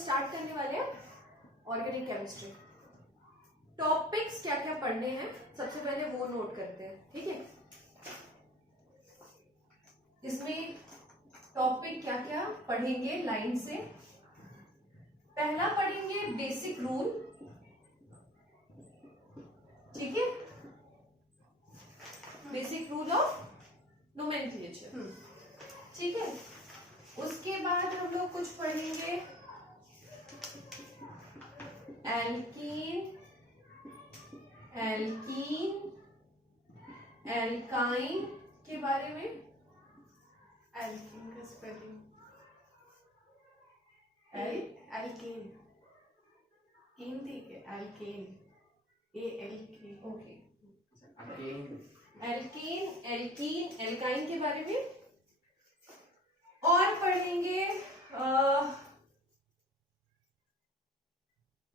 Start करने वाले हैं ऑर्गेनिक केमिस्ट्री। टॉपिक्स क्या क्या पढ़ने हैं सबसे पहले वो नोट करते हैं, ठीक है। इसमें टॉपिक क्या क्या पढ़ेंगे लाइन से। पहला पढ़ेंगे बेसिक रूल, ठीक है, बेसिक रूल ऑफ नोमेनक्लेचर, ठीक है। उसके बाद हम लोग कुछ पढ़ेंगे एल्कीन, एल्कीन, एल्काइन के बारे में। एल्कीन का स्पेलिंग एल्केन, कीन ठीक है, alkene ALK, okay. Alkene, alkene, alkyne के बारे में। और पढ़ेंगे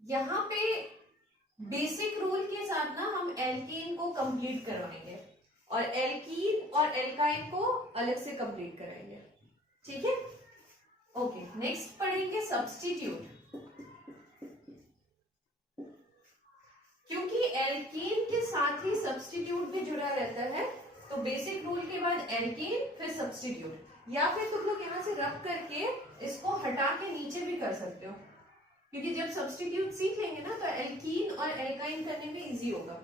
यहाँ पे बेसिक रूल के साथ ना हम एल्कीन को कंप्लीट करवाएंगे और एल्कीन और एल्काइन को अलग से कंप्लीट कराएंगे, ठीक है। ओके, नेक्स्ट पढ़ेंगे सब्स्टिट्यूट। क्योंकि एल्कीन के साथ ही सब्स्टिट्यूट भी जुड़ा रहता है, तो बेसिक रूल के बाद एल्कीन फिर सब्स्टिट्यूट, या फिर तुम लोग यहाँ से रब करके इसको हटा के नीचे भी कर सकते हो, क्योंकि जब सब्स्टिट्यूट सीख लेंगे ना तो एल्कीन और एल्काइन करने में इजी होगा,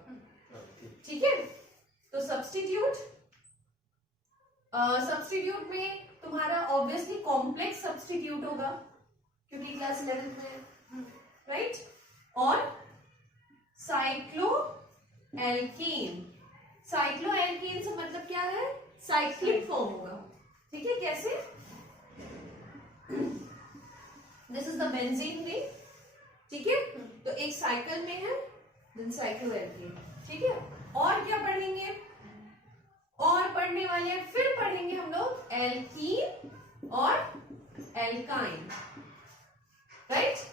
ठीक है। तो सब्स्टिट्यूट, सब्स्टिट्यूट में तुम्हारा ऑब्वियसली कॉम्प्लेक्स सब्स्टिट्यूट होगा क्योंकि क्लास 11th में, राइट। और साइक्लो एल्कीन, साइक्लो एल्कीन से मतलब क्या है, साइक्लिक फॉर्म होगा, ठीक है। कैसे, this is the benzene ring, ठीक है, तो एक साइकिल में है, देन साइक्लो एल्कीन, ठीक है। और क्या पढ़ेंगे, और पढ़ने वाले हैं, फिर पढ़ेंगे हम लोग एल्कीन और एल्काइन, राइट।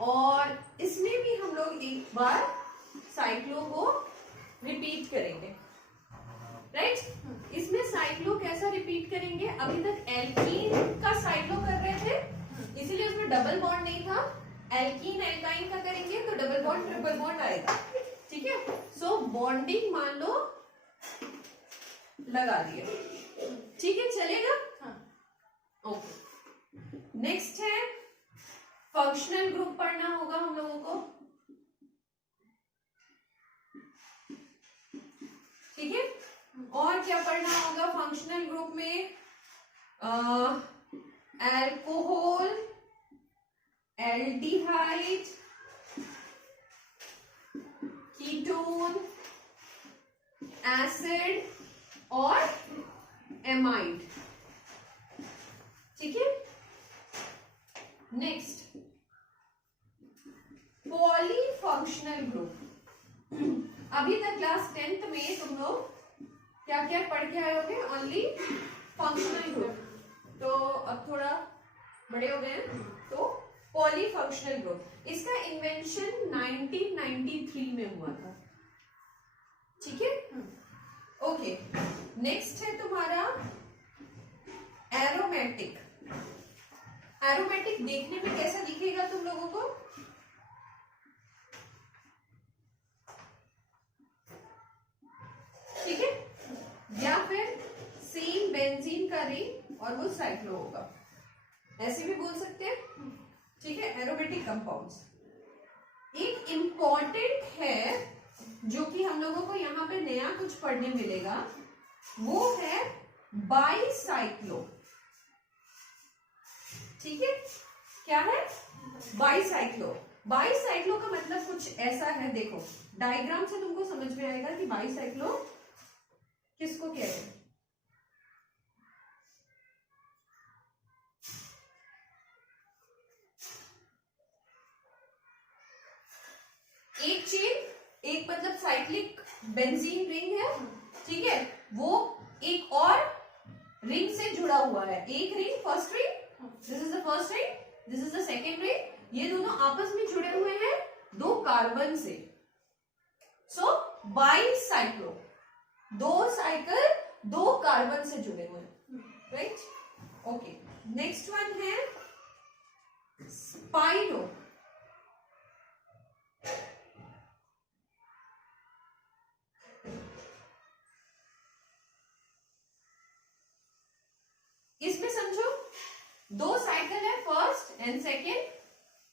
और इसमें भी हम लोग एक बार साइक्लो को रिपीट करेंगे, राइट। इसमें साइक्लो कैसा रिपीट करेंगे, अभी तक एल्कीन का साइक्लो कर रहे थे इसीलिए उसमें डबल बॉन्ड नहीं था, एल्कीन एल्काइन का करेंगे तो डबल बॉन्ड ट्रिपल बॉन्ड आएगा, ठीक है। सो बॉन्डिंग मान लो लगा दिया, ठीक है, चलेगा। ओके, नेक्स्ट है फंक्शनल ग्रुप पढ़ना होगा हम लोगों को, ठीक है। और क्या पढ़ना होगा फंक्शनल ग्रुप में, अल्कोहल, एल्डिहाइड, कीटोन, एसिड और एमाइड, ठीक है। Next polyfunctional group. अभी तक क्लास 10th में तुम लोग क्या क्या पढ़ के आए होगे, ओनली फंक्शनल ग्रुप, तो अब थोड़ा बड़े हो गए हैं, तो पॉलीफंक्शनल ग्रुप, इसका इन्वेंशन 1993 में हुआ था, ठीक है। ओके, नेक्स्ट है तुम्हारा एरोमेटिक। एरोमेटिक देखने में कैसा दिखेगा तुम लोगों को, ठीक है, या फिर सेम बेंजीन का रिंग और वो साइक्लो होगा, ऐसे भी बोल सकते हैं, ठीक है। एरोमेटिक कंपाउंड्स एक इंपॉर्टेंट है जो कि हम लोगों को यहाँ पे नया कुछ पढ़ने मिलेगा, वो है बाईसाइक्लो, ठीक है। क्या है बाईसाइक्लो, बाईसाइक्लो का मतलब कुछ ऐसा है, देखो डायग्राम से तुमको समझ में आएगा कि बाईसाइक्लो किसको कहते हैं। एक चेन, एक मतलब साइक्लिक बेंजीन रिंग है, ठीक है, वो एक और रिंग से जुड़ा हुआ है, एक ring first ring, this is the first ring, this is the second ring, ये दोनों आपस में जुड़े हुए हैं दो कार्बन से, सो बाईसाइक्लो, दो साइकिल दो कार्बन से जुड़े हुए हैं, राइट। ओके, नेक्स्ट वन है स्पाइरो, इसमें समझो दो साइकिल है, फर्स्ट एंड सेकेंड,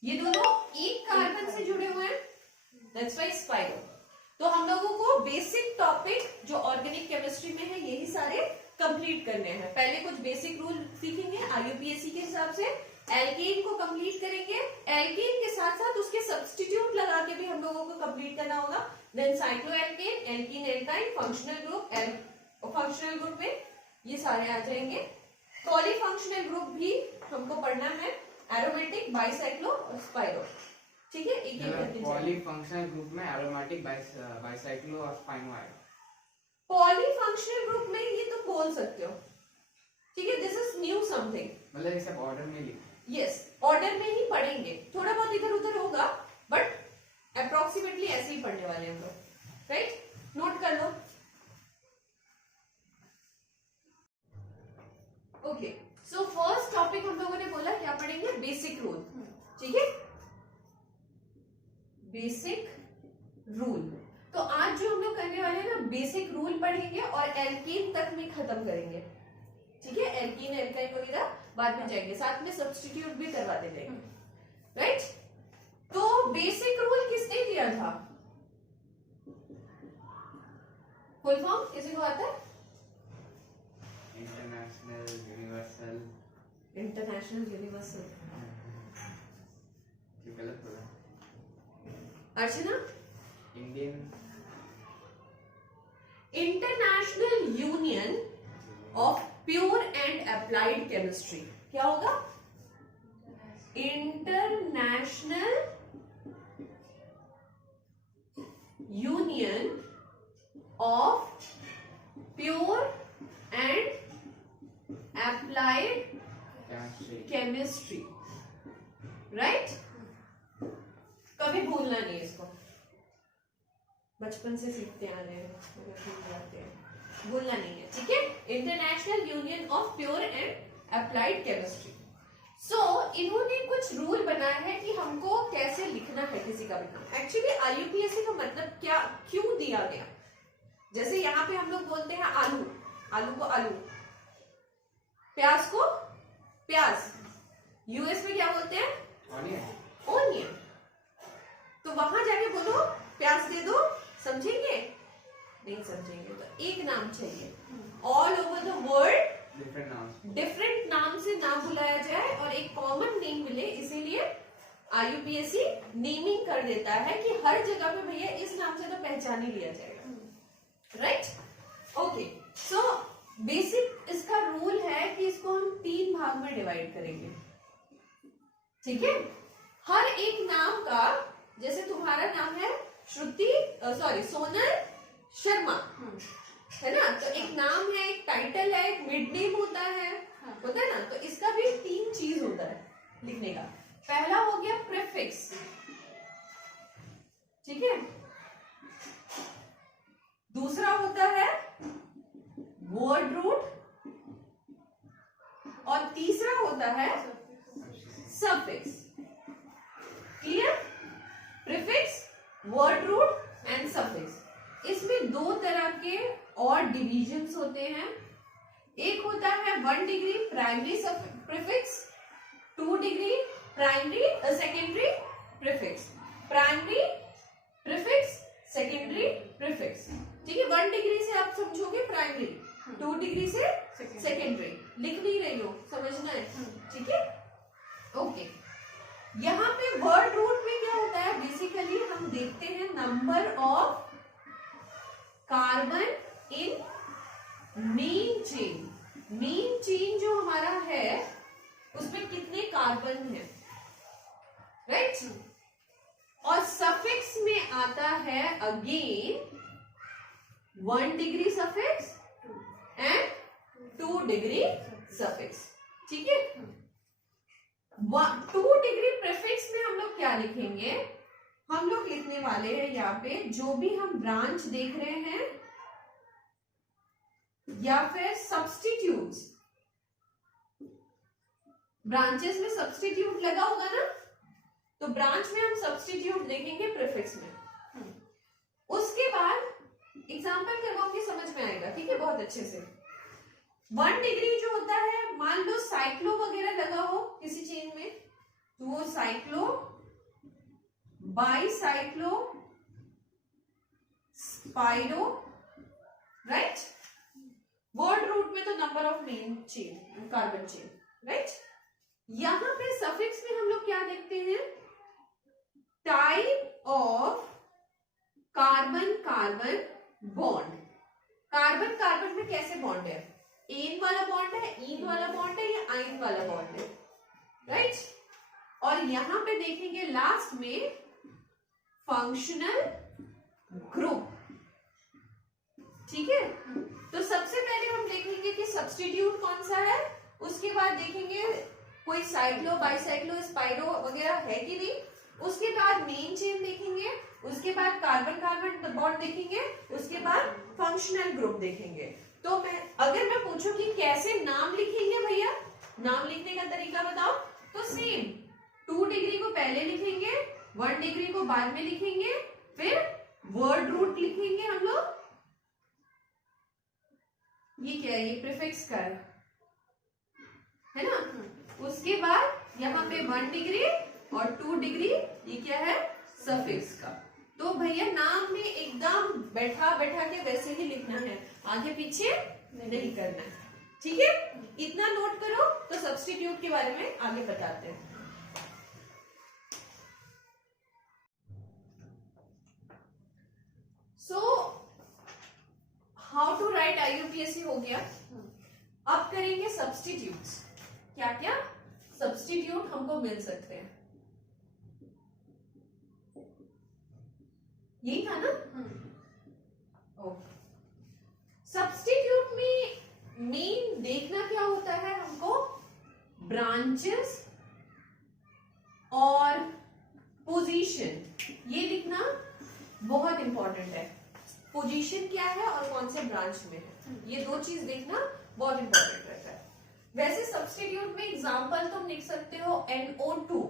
ये दोनों एक कार्बन से जुड़े हुए हैं, दैट्स व्हाई स्पाइरो। तो हम लोगों को बेसिक टॉपिक जो ऑर्गेनिक केमिस्ट्री में है यही सारे कंप्लीट करने हैं। पहले कुछ बेसिक रूल सीखेंगे आईयूपीएसी के हिसाब से, एल्केन को कंप्लीट करेंगे, एल्केन के साथ साथ उसके सब्स्टिट्यूट लगा के भी हम लोगों को कंप्लीट करना होगा। Then cycloalkane, alkene, alkyne, functional group, functional group में ये सारे आ जाएंगे। पॉलीफंक्शनल ग्रुप भी हमको पढ़ना है, एरोमेटिक, बाइसाइक्लो और स्पाइरो। ठीक है, एक एक करके पॉलीफंक्शनल ग्रुप में एरोमेटिक, बाइसाइक्लो और स्पाइनो आएगा। पॉलीफंक्शनल ग्रुप में ये तुम बोल सकते हो, ठीक है, दिस इज न्यू समथिंग। मतलब ये सब ऑर्डर में लिखो। यस, ऑर्डर में ही पढ़ेंगे, थोड़ा बहुत इधर उधर होगा बट अप्रोक्सीमेटली ऐसे ही पढ़ने वाले हम लोग, राइट? नोट कर लो। ओके, सो फर्स्ट टॉपिक हम लोगों ने बोला क्या पढ़ेंगे, बेसिक रूल। ठीक है, बेसिक रूल। तो आज जो हम लोग करने वाले हैं ना, बेसिक रूल पढ़ेंगे और एल्कीन तक में खत्म करेंगे। ठीक है, एल्कीन, एल्काइन वगैरह बाद में जाएंगे, साथ में सब्स्टिट्यूट भी करवाते जाएंगे, राइट? तो बेसिक रूल किसने दिया था? फुल फॉर्म किसी को आता है? International universal. इंटरनेशनल यूनिवर्सल, ये गलत बोला। Archana? Indian international union of pure and applied chemistry. क्या होगा? International union of pure and applied chemistry, right? कभी भूलना नहीं इसको, बचपन से सीखते आ रहे हैं, भूल जाते हैं, भूलना नहीं है। ठीक है, international union of pure and applied chemistry. So इन्होंने कुछ रूल बनाया है कि हमको कैसे लिखना है किसी का भी नाम। एक्चुअली आईयूपीएससी का मतलब क्या, क्यों दिया गया? जैसे यहाँ पे हम लोग बोलते हैं आलू, आलू को आलू, प्याज को प्याज, यूएस में क्या बोलते हैं? ऑनियन। ओनियन। तो वहां जाके बोलो प्याज दे दो, समझेंगे? नहीं समझेंगे, तो एक नाम चाहिए। All over the world different नाम से ना बुलाया जाए और एक कॉमन नेम मिले, इसीलिए आईयूपीएससी नेमिंग कर देता है कि हर जगह पे भैया इस नाम से तो पहचान ही लिया जाएगा, राइट? ओके, सो बेसिक इसका रूल है कि इसको हम 3 भाग में डिवाइड करेंगे। ठीक है, हर एक नाम का, जैसे तुम्हारा नाम है श्रुति, सॉरी सोनल शर्मा, है ना? तो एक नाम है, एक टाइटल है, एक मिड नेम होता है, होता है ना? तो इसका भी 3 चीज होता है लिखने का। पहला हो गया प्रीफिक्स, ठीक है? दूसरा होता है वर्ड रूट और तीसरा होता है suffix. Clear? Prefix, word root and suffix. इसमें 2 तरह के और डिविजन्स होते हैं। एक होता है 1 degree primary prefix, 2 degree primary secondary prefix, primary prefix, secondary prefix. ठीक है, 1 डिग्री से आप समझोगे प्राइमरी, 2 डिग्री से सेकेंडरी। लिख नहीं रही हो, समझना है, ठीक है? ओके, यहाँ पे वर्ड रूट में क्या होता है? बेसिकली हम देखते हैं number of carbon in main chain. Main chain जो हमारा है उसमें कितने कार्बन है, राइट? और सफिक्स में आता है again 1 degree suffix and 2 degree suffix. ठीक है, 2 डिग्री प्रीफिक्स में हम लोग क्या लिखेंगे? हम लोग लिखने वाले हैं यहाँ पे जो भी हम ब्रांच देख रहे हैं या फिर सब्स्टिट्यूट्स, ब्रांचेस में सब्स्टिट्यूट लगा होगा ना, तो ब्रांच में हम सब्स्टिट्यूट देखेंगे प्रीफिक्स में। उसके बाद एग्जांपल करवाऊंगी, समझ में आएगा, ठीक है, बहुत अच्छे से। 1 डिग्री जो होता है, मान लो साइक्लो वगैरह लगा हो किसी चेन में, तो वो cyclo, bicyclo, spiro, right. Word root में तो number of main chain, carbon chain, right. यहां पे सफिक्स में हम लोग क्या देखते हैं, type of carbon carbon bond. Carbon carbon में कैसे बॉन्ड है, एन वाला बॉन्ड है, इन वाला बॉन्ड है, या आइन वाला बॉन्ड है, राइट। और यहां पे देखेंगे लास्ट में फंक्शनल ग्रुप, ठीक है। तो सबसे पहले हम देखेंगे कि सब्स्टिट्यूट कौन सा है, उसके बाद देखेंगे कोई साइक्लो, बाईसाइक्लो, स्पाइरो वगैरह है कि नहीं, उसके बाद मेन चेन देखेंगे, उसके बाद कार्बन कार्बन बॉन्ड देखेंगे, उसके बाद फंक्शनल ग्रुप देखेंगे। तो अगर मैं पूछूं कि कैसे नाम लिखेंगे भैया, नाम लिखने का तरीका बताओ, तो सेम 2 डिग्री को पहले लिखेंगे, 1 डिग्री को बाद में लिखेंगे, फिर वर्ड रूट लिखेंगे हम लोग। ये क्या है, ये प्रीफिक्स का है ना। उसके बाद यहाँ पे 1 डिग्री और 2 डिग्री, ये क्या है, सफिक्स का। तो भैया नाम में एकदम बैठा बैठा के वैसे ही लिखना है, आगे पीछे नहीं करना है, ठीक है। इतना नोट करो, तो सब्स्टिट्यूट के बारे में आगे बताते हैं। So how to write IUPAC हो गया। अब करेंगे सब्स्टिट्यूट्स। क्या क्या सब्स्टिट्यूट हमको मिल सकते हैं, यही था ना। ओके, सब्स्टिट्यूट में मेन देखना क्या होता है हमको, ब्रांचेस और पोजीशन, ये लिखना बहुत इंपॉर्टेंट है। पोजीशन क्या है और कौन से ब्रांच में है, ये 2 चीज देखना बहुत इंपॉर्टेंट रहता है। वैसे सब्स्टिट्यूट में एग्जांपल तुम लिख सकते हो NO2।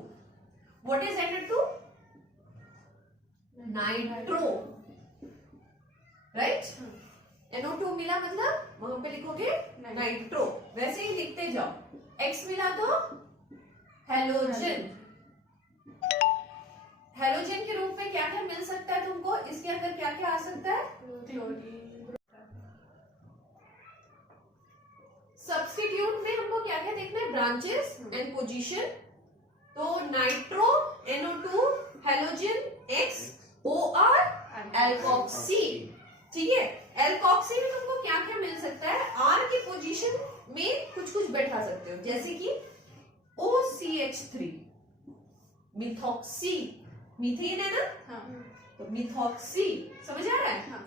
What is NO2? Nitro, right. NO2 मिला मतलब वहां पे लिखोगे नाइट्रो, वैसे ही लिखते जाओ। X मिला तो हेलोजन। हेलोजन के रूप में क्या क्या मिल सकता है तुमको, इसके अंदर क्या क्या आ सकता है, क्लोरीन। सब्स्टिट्यूट में हमको क्या क्या देखना है, ब्रांचेस एंड पोजीशन। तो nitro, NO2, halogen, X, OR, alkoxy, ठीक है। एल्कोक्सी में तुमको क्या क्या मिल सकता है, R की पोजीशन में कुछ कुछ बैठा सकते हो, जैसे कि OCH3, मिथॉक्सी, मीथेन है ना, हाँ। तो मिथॉक्सी, समझ आ रहा है। हाँ।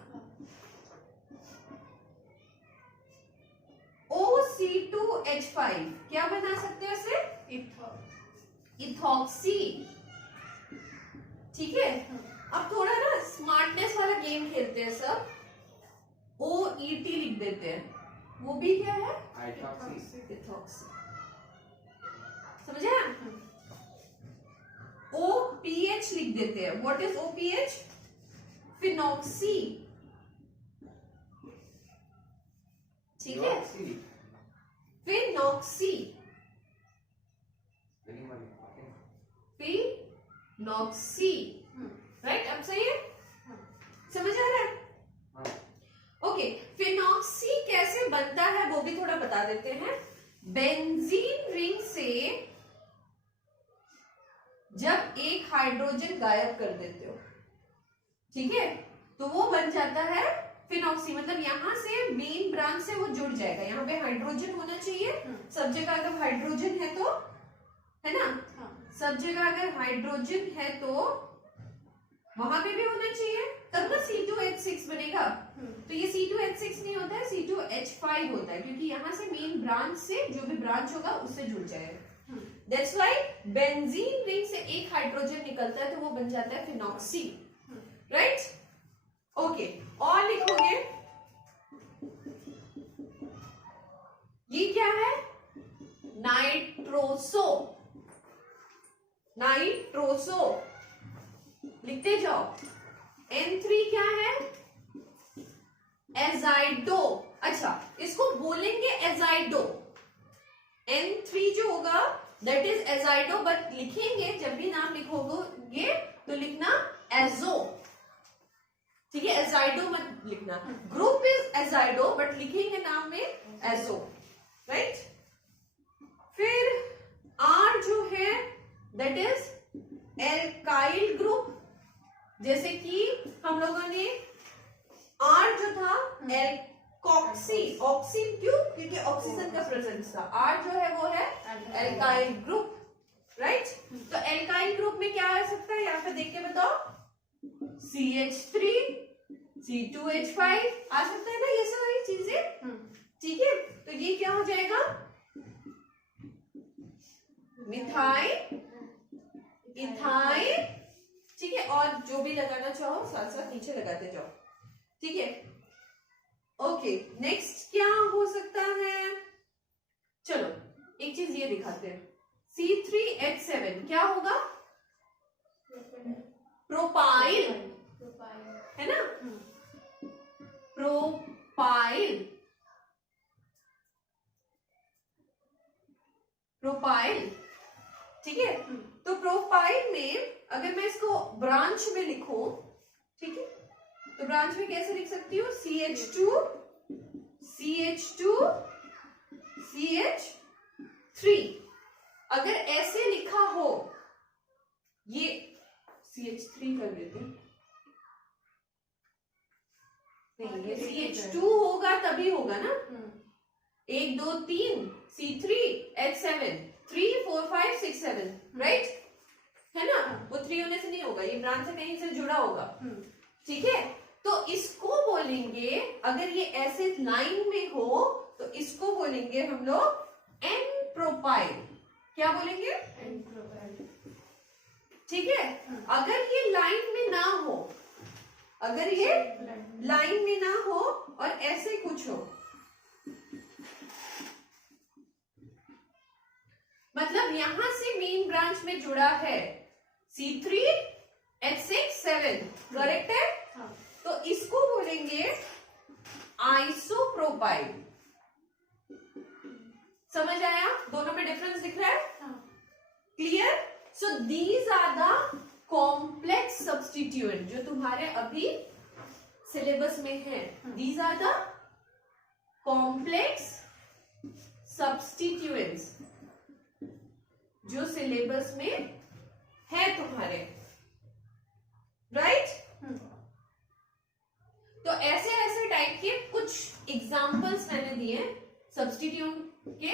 OC2H5 क्या बना सकते हैं इसे, इथॉक्सी, ठीक है। अब थोड़ा ना स्मार्टनेस वाला गेम खेलते हैं सब, OET लिख देते हैं, वो भी क्या है, इथॉक्सी, समझे। OPH लिख देते हैं, व्हाट इज OPH, फिनॉक्सी, ठीक है, फिनॉक्सी, फिनॉक्सी, राइट। अब सही है, समझ आ रहा है। ओके, फिनॉक्सी कैसे बनता है वो भी थोड़ा बता देते हैं। बेंजीन रिंग से जब एक हाइड्रोजन गायब कर देते हो, ठीक है, तो वो बन जाता है फिनॉक्सी। मतलब यहां से मेन ब्रांच से वो जुड़ जाएगा, यहाँ पे हाइड्रोजन होना चाहिए सब जगह, अगर हाइड्रोजन है तो, है ना, सब जगह अगर हाइड्रोजन है तो वहां पे भी होना चाहिए, तब ना C2H6 बनेगा। तो ये C2H6 नहीं होता है, C2H5 होता है, क्योंकि यहां से मेन ब्रांच से जो भी ब्रांच होगा उससे जुड़ जाएगा। दैट्स व्हाई बेंजीन रिंग से एक हाइड्रोजन निकलता है तो वो बन जाता है फिनॉक्सी, राइट। ओके, और लिखोगे, ये क्या है, नाइट्रोसो, नाइट्रोसो, लिखते जाओ। N3 क्या है? एजाइडो। अच्छा, इसको बोलेंगे एजाइडो। N3 जो होगा दैट इज एजाइडो, बट लिखेंगे जब भी नाम लिखोगे तो लिखना एजो, ठीक है? एजाइडो मत लिखना। ग्रुप इज एजाइडो बट लिखेंगे नाम में एजो, राइट? फिर R जो है दैट इज एल्काइल ग्रुप। जैसे कि हम लोगों ने R जो था एल्कॉक्सी, ऑक्सीन क्यों? क्योंकि ऑक्सीजन का प्रेजेंस था। R जो है वो है एल्काइल ग्रुप, राइट? तो एल्काइल ग्रुप में क्या आ सकता है यहाँ पे देख के बताओ? CH3, C2H5 आ सकता है ना, ये सारी चीजें, ठीक है? तो ये क्या हो जाएगा? मिथाइल, इथाइल, ठीक है? और जो भी लगाना चाहो साथ साथ नीचे लगाते जाओ, ठीक है? ओके, नेक्स्ट क्या हो सकता है? चलो एक चीज ये दिखाते हैं। C3H7 क्या होगा? प्रोपाइल, है ना? प्रोपाइल, प्रोपाइल, ठीक है? तो प्रोपाइल में अगर मैं इसको ब्रांच में लिखूं, ठीक है, तो ब्रांच में कैसे लिख सकती हूँ? CH2, CH2, CH3। अगर ऐसे लिखा हो, ये CH3 कर देते हैं, नहीं ये CH2 होगा तभी होगा ना। 1 2 3 C3H7, 3 4 5 6 7, राइट? है ना? वो 3 होने से नहीं होगा, ये ब्रांच से कहीं से जुड़ा होगा, ठीक है? तो इसको बोलेंगे, अगर ये ऐसे लाइन में हो तो इसको बोलेंगे हम लोग एन प्रोपाइल। क्या बोलेंगे? एन प्रोपाइल, ठीक है? अगर ये लाइन में ना हो, अगर ये लाइन में ना हो और ऐसे कुछ हो, मतलब यहां से मेन ब्रांच में जुड़ा है C3H6 7, करेक्ट है? हाँ। तो इसको बोलेंगे आइसोप्रोपाइल। समझ आया? दोनों में डिफरेंस दिख रहा है? Clear? So these are the complex substituent जो तुम्हारे अभी सिलेबस में है। These are the complex substituents जो सिलेबस में है तुम्हारे, राइट? तो ऐसे ऐसे टाइप के कुछ एग्जांपल्स मैंने दिए सब्स्टिट्यूट के।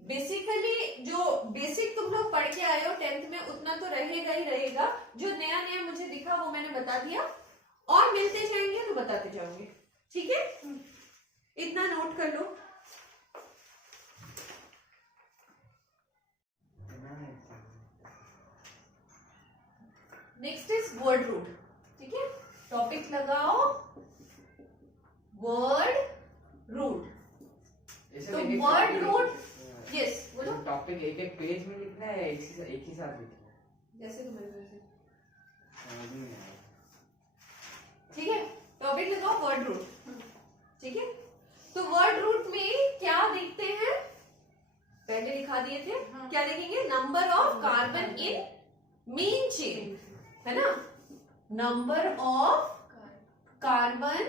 बेसिकली जो बेसिक तुम लोग पढ़ के आए हो 10th में उतना तो रहेगा ही रहेगा, जो नया नया मुझे दिखा वो मैंने बता दिया, और मिलते जाएंगे तो बताते जाऊंगे, ठीक है? इतना नोट कर लो। नेक्स्ट इज वर्ड रूट, ठीक है? टॉपिक लगाओ वर्ड रूट। तो वर्ड रूट, यस बोलो। टॉपिक एक एक पेज में लिखना है, एक ही साथ लिखना है, जैसे तुम्हारे पास है, समझ में नहीं आया। ठीक है? टॉपिक लगाओ वर्ड रूट, ठीक है? तो वर्ड रूट में क्या देखते हैं? पहले दिखा दिए थे। क्या देखेंगे? Number of carbon in main chain, है ना? Number of carbon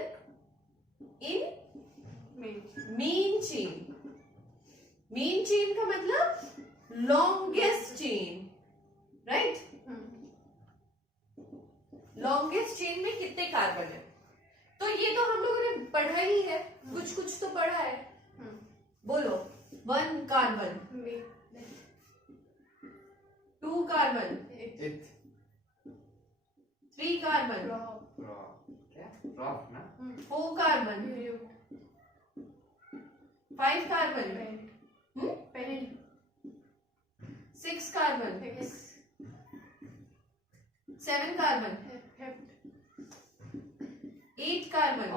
in main chain. Main chain का मतलब longest chain, right? Longest chain में कितने कार्बन है? तो ये तो हम लोगों ने पढ़ा ही है, कुछ कुछ तो पढ़ा है। बोलो, 1 कार्बन, 2 कार्बन, 3 कार्बन, क्या रॉक ना? 4 carbon, 5 carbon, 6 carbon, 7 carbon, 8 carbon,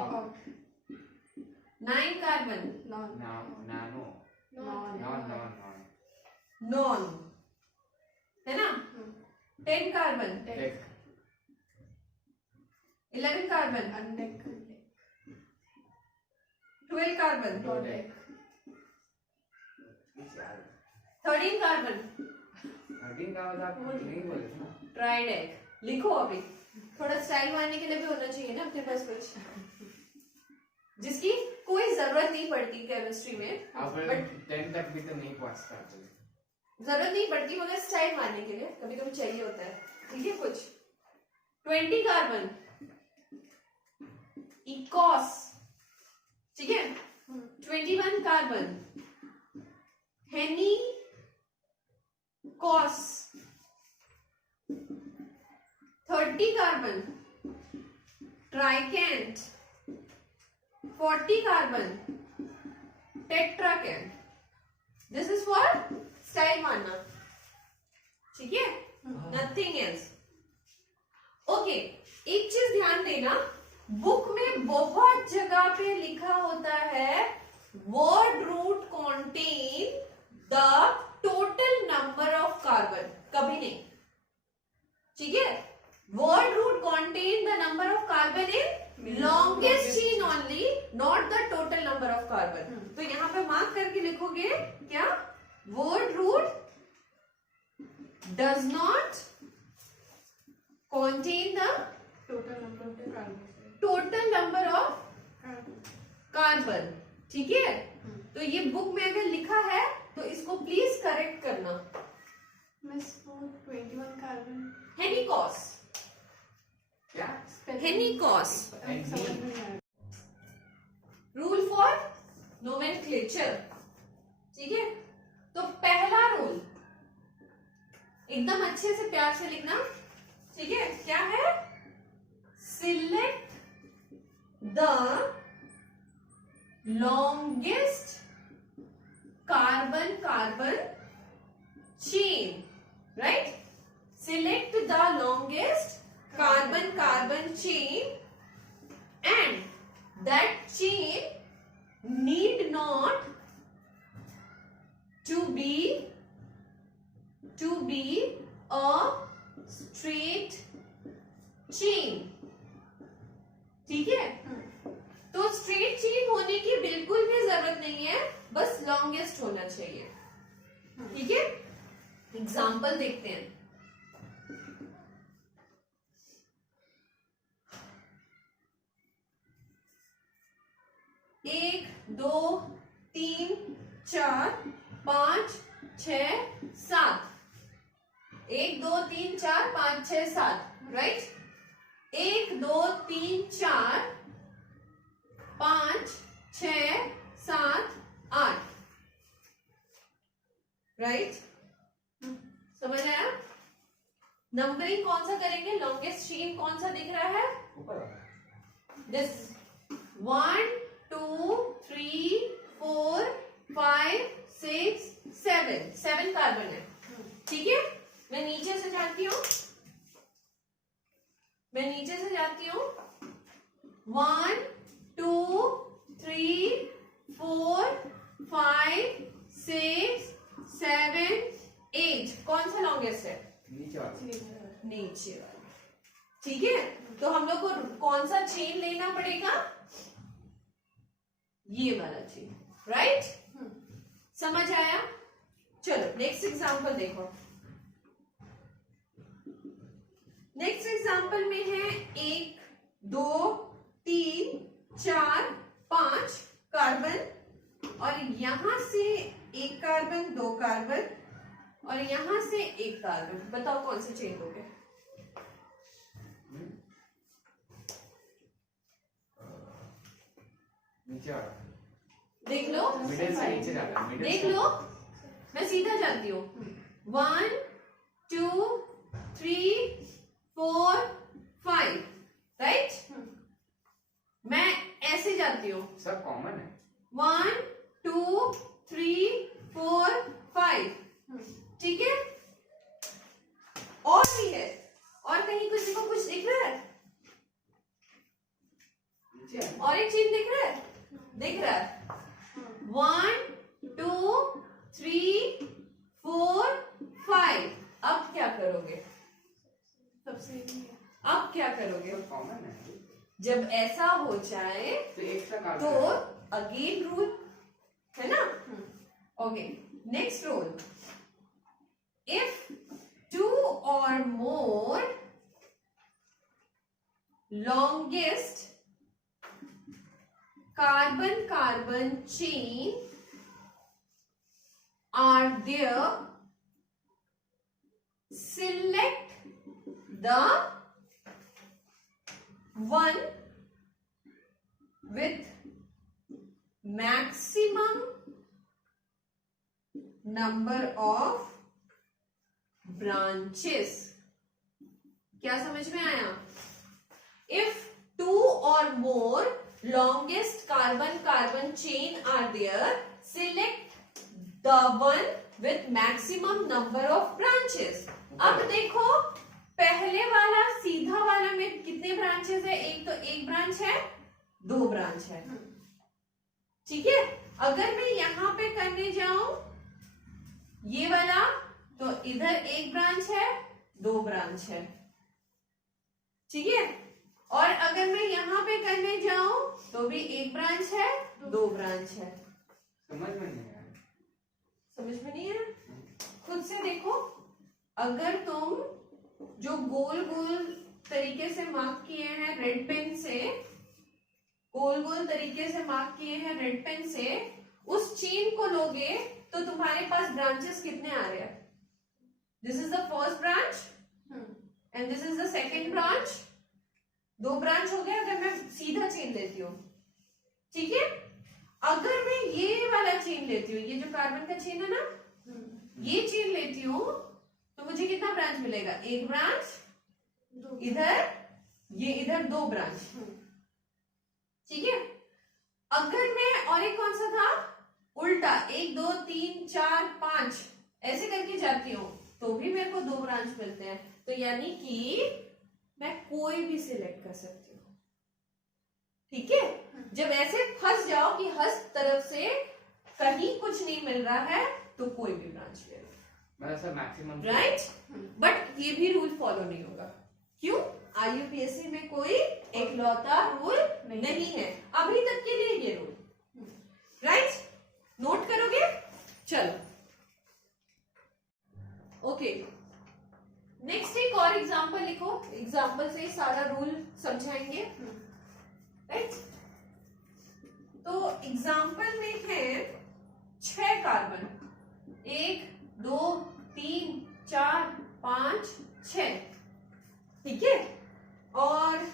9 carbon, nona, non, non, है ना? 10 carbon, dec 11 carbon, undec 12 carbon, dodec 13 carbon, 13 का मतलब आप नहीं बोले थे ना। ट्राइडेक। लिखो अभी, थोड़ा स्टाइल मारने के लिए भी होना चाहिए ना अपने पास कुछ, जिसकी कोई जरूरत नहीं पड़ती केमिस्ट्री में, आप बट 10 तक भी तो नहीं पहुंच पाते। जरूरत नहीं पड़ती मगर स्टाइल मारने के लिए कभी कभी चाहिए होता है, ठीक है। कुछ 20 कार्बन, इकोस, ठीक है। 21 carbon, heneicosane. 30 carbon, triacontane. 40 carbon, tetracontane. This is for style मारना, ठीक है, नथिंग एल्स। ओके, एक चीज ध्यान देना, बुक में बहुत जगह पे लिखा होता है word root contain the total number of carbon, कभी नहीं, ठीक है। Word root contain the number of carbon in longest chain only, not the total number of carbon. तो यहां पे मार्क करके लिखोगे क्या, word root does not contain the total number of carbon, ठीक है। तो ये बुक में अगर लिखा है तो इसको प्लीज करेक्ट करना। मिस 21 कार्बन हेनिकॉस, क्या? हेनिकॉस, रूल फॉर नोमेनक्लेचर, ठीक है। तो पहला रूल एकदम अच्छे से प्यार से लिखना, ठीक है। क्या है, select the longest carbon carbon chain, right. Select the longest carbon carbon chain and that chain need not to be a straight chain, ठीक है। तो स्ट्रेट चेन होने की बिल्कुल भी जरूरत नहीं है, बस लॉन्गेस्ट होना चाहिए, ठीक है। एग्जाम्पल देखते हैं। 1 2 3 4 5 6 7, 1 2 3 4 5 6 7, राइट। 1 2 3 4 5 6 7 8, राइट। समझ आया? नंबरिंग कौन सा करेंगे, लॉन्गेस्ट चेन कौन सा दिख रहा है, दिस 1 2 3 4 5 6 7 कार्बन है, ठीक है। मैं नीचे से जाती हूँ, 1 2 3 4 5 6 7 8, कौन सा लॉन्गेस्ट है, नीचे वाला, ठीक है। तो हम लोग को कौन सा चेन लेना पड़ेगा, ये वाला चेन, राइट। समझ आया? चलो नेक्स्ट एग्जांपल देखो। नेक्स्ट एग्जांपल में है 1 2 3 4 5 कार्बन, और यहां से 1 कार्बन 2 कार्बन, और यहां से 1 कार्बन। बताओ कौन से चेन लोगे? नीचे वाला, देख लो, मिडिल से नीचे जाना, मिडिल देख से। लो, मैं सीधा जाती हूँ, 1 2 3 4 5, राइट। मैं ऐसे जाती हूँ, सब कॉमन है। 1 2 3 4 5, ठीक है। और भी है, और कहीं किसी को कुछ दिख रहा है, नीचे है। और एक चीज दिख रहा है, 1 2 3 4 5। अब क्या करोगे? करोगे? कॉमन है। जब ऐसा हो जाए तो एक सा काट तो अगेन रूल है ना? Okay, next rule, if 2 or more longest carbon carbon chain are there, select the one with maximum number of branches. क्या समझ में आया? If 2 or more longest carbon carbon chain are there, select the one with maximum number of branches. अब देखो, पहले वाला सीधा वाला में कितने ब्रांचेस है? एक, तो एक ब्रांच है, 2 ब्रांच है, ठीक है? अगर मैं यहां पे करने जाऊं ये वाला, तो इधर एक ब्रांच है, 2 ब्रांच है, ठीक है? और अगर मैं यहां पे करने जाऊं तो भी एक ब्रांच है, 2 ब्रांच है। समझ में नहीं आया। समझ में नहीं है? खुद से देखो, अगर तुम जो गोल गोल तरीके से मार्क किए हैं रेड पेन से, गोल गोल तरीके से मार्क किए हैं रेड पेन से, उस चेन को लोगे तो तुम्हारे पास ब्रांचेस कितने आ रहे हैं? This is the first branch and this is the second branch. 2 branch हो गए अगर मैं सीधा चेन लेती हूँ, ठीक है? अगर मैं ये वाला चेन लेती हूँ, ये जो कार्बन का चेन है ना, ये चेन लेती हूँ, तो मुझे कितना ब्रांच मिलेगा? एक ब्रांच, इधर ये, इधर 2 ब्रांच, ठीक है? अगर मैं, और एक कौन सा था? उल्टा, 1 2 3 4 5 ऐसे करके जाती हूँ तो भी मेरे को 2 ब्रांच मिलते हैं। तो यानी कि मैं कोई भी सिलेक्ट कर सकती हूँ, ठीक है? जब ऐसे फंस जाओ कि हर तरफ से कहीं कुछ नहीं मिल रहा है तो कोई भी ब्रांच ले लो, मैक्सिमम, राइट? बट ये भी रूल फॉलो नहीं होगा। क्यों? IUPAC में कोई एकलौता रूल नहीं है अभी तक के लिए, ये रूल, राइट? नोट करोगे? चलो, ओके, नेक्स्ट एक और एग्जांपल लिखो, एग्जांपल से सारा रूल समझाएंगे, राइट? तो एग्जांपल में है 6 कार्बन, 1 2 3 4 5 6, ठीक है? और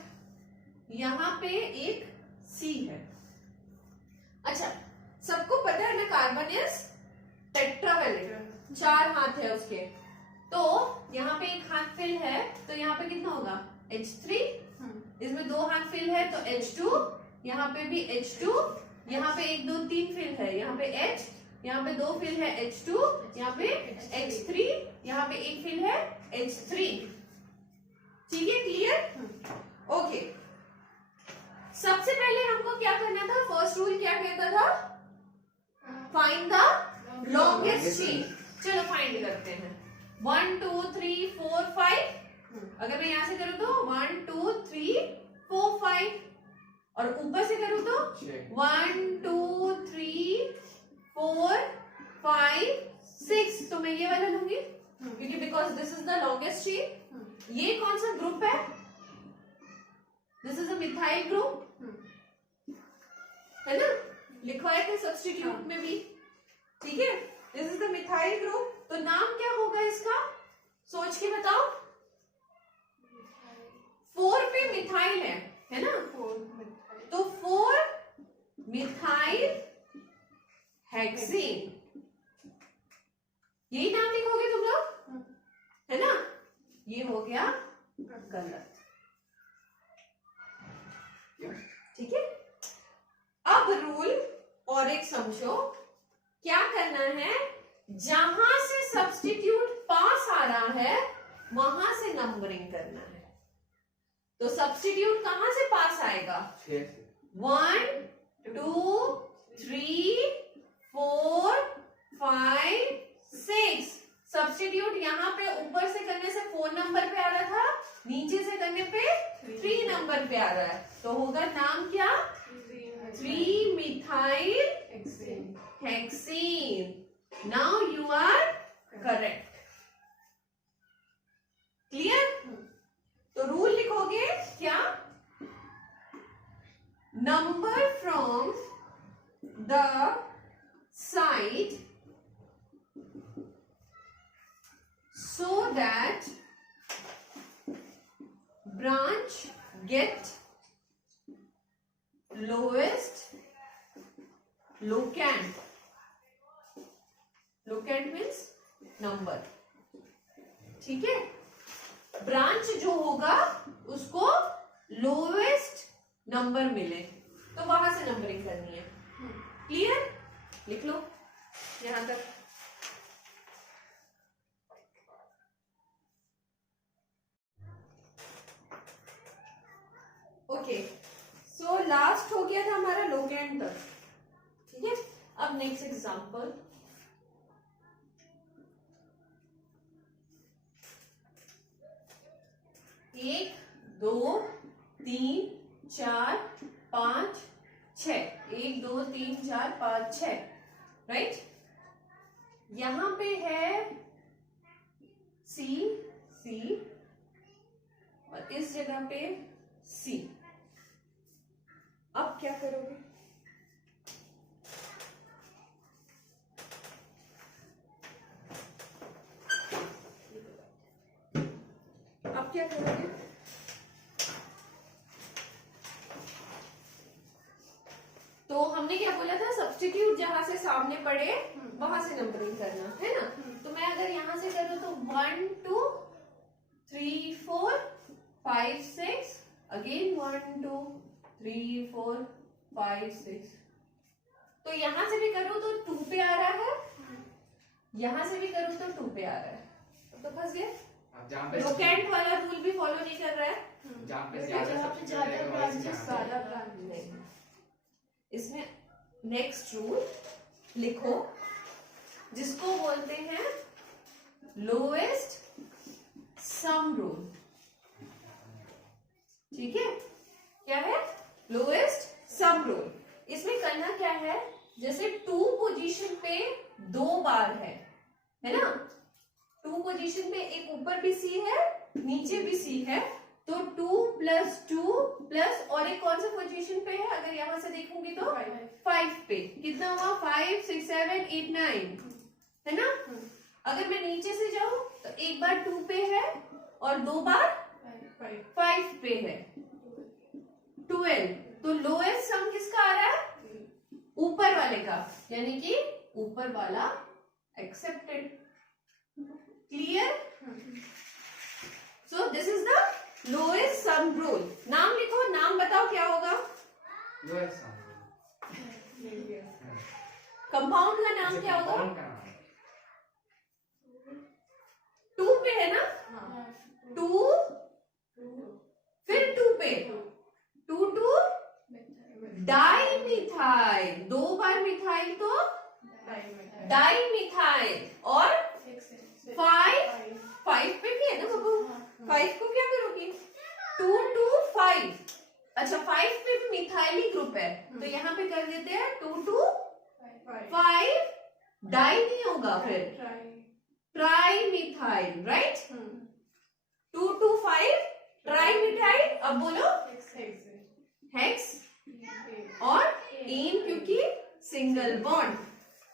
यहां पे एक C है। अच्छा, सबको पता है ना कार्बन इज टेट्रावैलेंट, 4 हाथ है उसके, तो यहाँ पे एक हाथ फिल है, तो यहाँ पे कितना होगा? H3, इसमें 2 हाथ फिल है तो H2, यहाँ पे भी H2, यहाँ पे 1 2 3 फिल है, यहाँ पे H, यहाँ पे 2 फिल है H2, यहाँ पे H3, यहाँ पे 1 फिल है H3, ठीक है? क्लियर? ओके, सबसे पहले हमको क्या करना था? फर्स्ट रूल क्या कहता था? Find the longest chain. चलो फाइंड करते हैं। 1 2 3 4 5, अगर मैं यहां से करूं तो 1 2 3 4 5, और ऊपर से करूं तो 1 2 3 4 5 6, तो मैं ये वाला लूंगी क्योंकि because this is the longest chain. ये कौन सा ग्रुप है? This is a methyl group, है ना? लिखवाए थे सब्स्टिट्यूट में भी, ठीक है? This is the methyl group, तो नाम क्या होगा इसका? सोच के बताओ। 4 पे मिथाइल है ना? तो 4 मिथाइल हेक्सेन, यही नाम लिखोगे तुम लोग, है ना? ये हो गया गलत, ठीक है? अब रूल और एक समझो, क्या करना है? जहां से सब्स्टिट्यूट पास आ रहा है वहां से नंबरिंग करना है। तो सब्स्टिट्यूट कहां से पास आएगा? 1 2 3 4 5 6। सब्स्टिट्यूट यहाँ पे ऊपर से करने से 4 नंबर पे आ रहा था, नीचे से करने पे 3 नंबर पे आ रहा है, तो होगा नाम क्या? 3-methyl hexene. Now you are correct. Clear? तो रूल लिखोगे क्या? Number from the side so that branch get lowest locant. Locant means number. ठीक है, ब्रांच जो होगा उसको लोवेस्ट नंबर मिले तो वहां से नंबरिंग करनी है. क्लियर? लिख लो यहां तक. ओके, सो लास्ट हो गया था हमारा लोकेंट तक. ठीक है, अब नेक्स्ट एग्जांपल. एक, दो, तीन, चार, पांच, छ. 1 2 3 4 5 6. राइट? यहां पे है सी सी और इस जगह पे सी. अब क्या करोगे? अब क्या करोगे? तो हमने क्या बोला था? सब्स्टिट्यूट जहां से सामने पड़े वहां से नंबरिंग करना है ना. तो मैं अगर यहां से करूं तो 1 2 3 4 5 6, अगेन 1 2 3 4 5 6. तो यहां से भी करूं तो 2 पे आ रहा है, यहां से भी करूं तो 2 पे आ रहा है. तो फंस गए. अब जहाँ पे लोकेंट वाला रूल भी फॉलो नहीं कर रहा है. जहाँ पे ज्यादा substitute रहेगा वहीं से जाना है. इसमें नेक्स्ट रूल लिखो जिसको बोलते हैं लोएस्ट सम रूल. ठीक है, क्या है? Lowest sum rule. इसमें करना क्या है? जैसे 2 पोजीशन पे 2 बार है ना. 2 पोजीशन पे एक ऊपर भी सी है नीचे भी सी है, तो 2 + 2 प्लस और एक कौन सा पोजीशन पे है? अगर यहां से देखूंगी तो 5 पे. कितना हुआ? 5 6 7 8 9 है ना. अगर मैं नीचे से जाऊं तो एक बार 2 पे है और 2 बार 5 पे है. 12. तो लोएस्ट सम किसका आ रहा है? ऊपर वाले का, यानी कि ऊपर वाला accepted. Clear? So this is the lowest sum rule. नाम लिखो, नाम बताओ क्या होगा? लोएस्ट सम. कंपाउंड का नाम क्या होगा? कंपाउंड का नाम 2 पे है ना. 2 फिर 2 पे 2 2 डाइमिथाइल. 2 बार मिथाइल तो डाइमिथाइल. और 5 पे भी है ना बाबू. 5 को क्या करोगी? 2 2 5. अच्छा, 5 पे भी मिथाइली ग्रुप है तो यहाँ पे कर देते हैं 2 2 5. डाई नहीं होगा, फिर ट्राइमिथाइल. राइट? 2 2 5 ट्राइमिथाइल. अब बोलो हेक्स और एन, क्योंकि सिंगल बॉन्ड.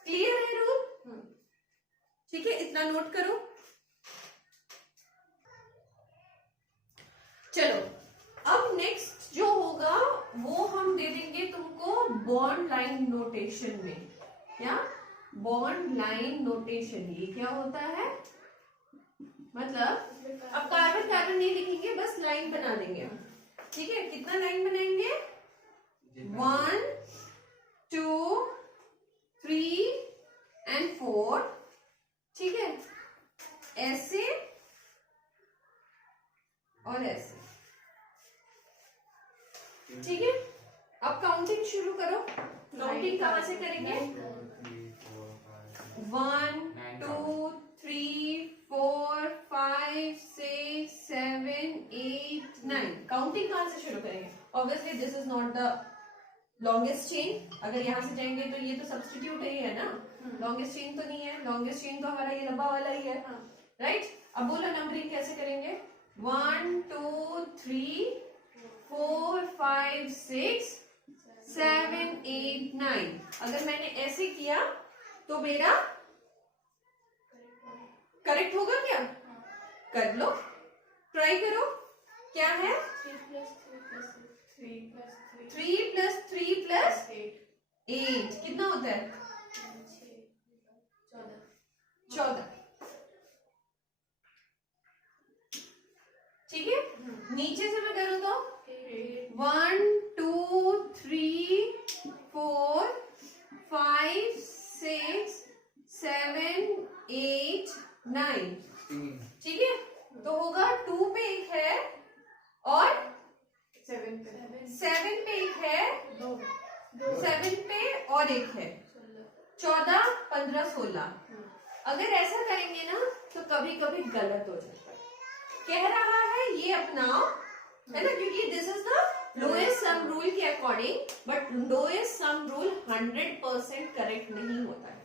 क्लियर है रूल? ठीक है, इतना नोट करो. चलो, अब नेक्स्ट जो होगा वो हम दे देंगे तुमको बॉन्ड लाइन नोटेशन में. क्या? Bond line notation. ये क्या होता है? मतलब अब कार्बन कार्बन नहीं लिखेंगे, बस लाइन बना देंगे. ठीक है, कितना लाइन बनाएंगे? 1 2 3 and 4. ठीक है, ऐसे और ऐसे. ठीक है, अब काउंटिंग शुरू करो. काउंटिंग कहां से करेंगे? 1 2 3 4 5 6 7 8 obviously this is not the longest chain. अगर यहाँ से जाएंगे तो ये तो सब्सटीट्यूट ही है ना, लॉन्गेस्ट चेन तो नहीं है। लॉन्गेस्ट चेन तो हमारा ये लंबा वाला ही है, राइट। अब बोलो नंबरिंग कैसे करेंगे? 1 2 3 4 5 6 7 8 9। अगर मैंने ऐसे किया तो मेरा करेक्ट होगा क्या? कर लो, ट्राई करो। क्या है? 3 प्लस 3 प्लस 8 कितना होता है? 14। ठीक है, नीचे से मैं करूँ तो 1 2 3 4 5 6 7 8 9। ठीक है, तो होगा 2 पे एक है और 7 पे एक है, 7 पे और एक है, 14 15 16। अगर ऐसा करेंगे ना तो कभी कभी गलत हो जाता है। कह रहा है ये अपनाओ, है ना, क्योंकि this is the lowest sum rule के according, but lowest sum rule 100% correct नहीं होता है।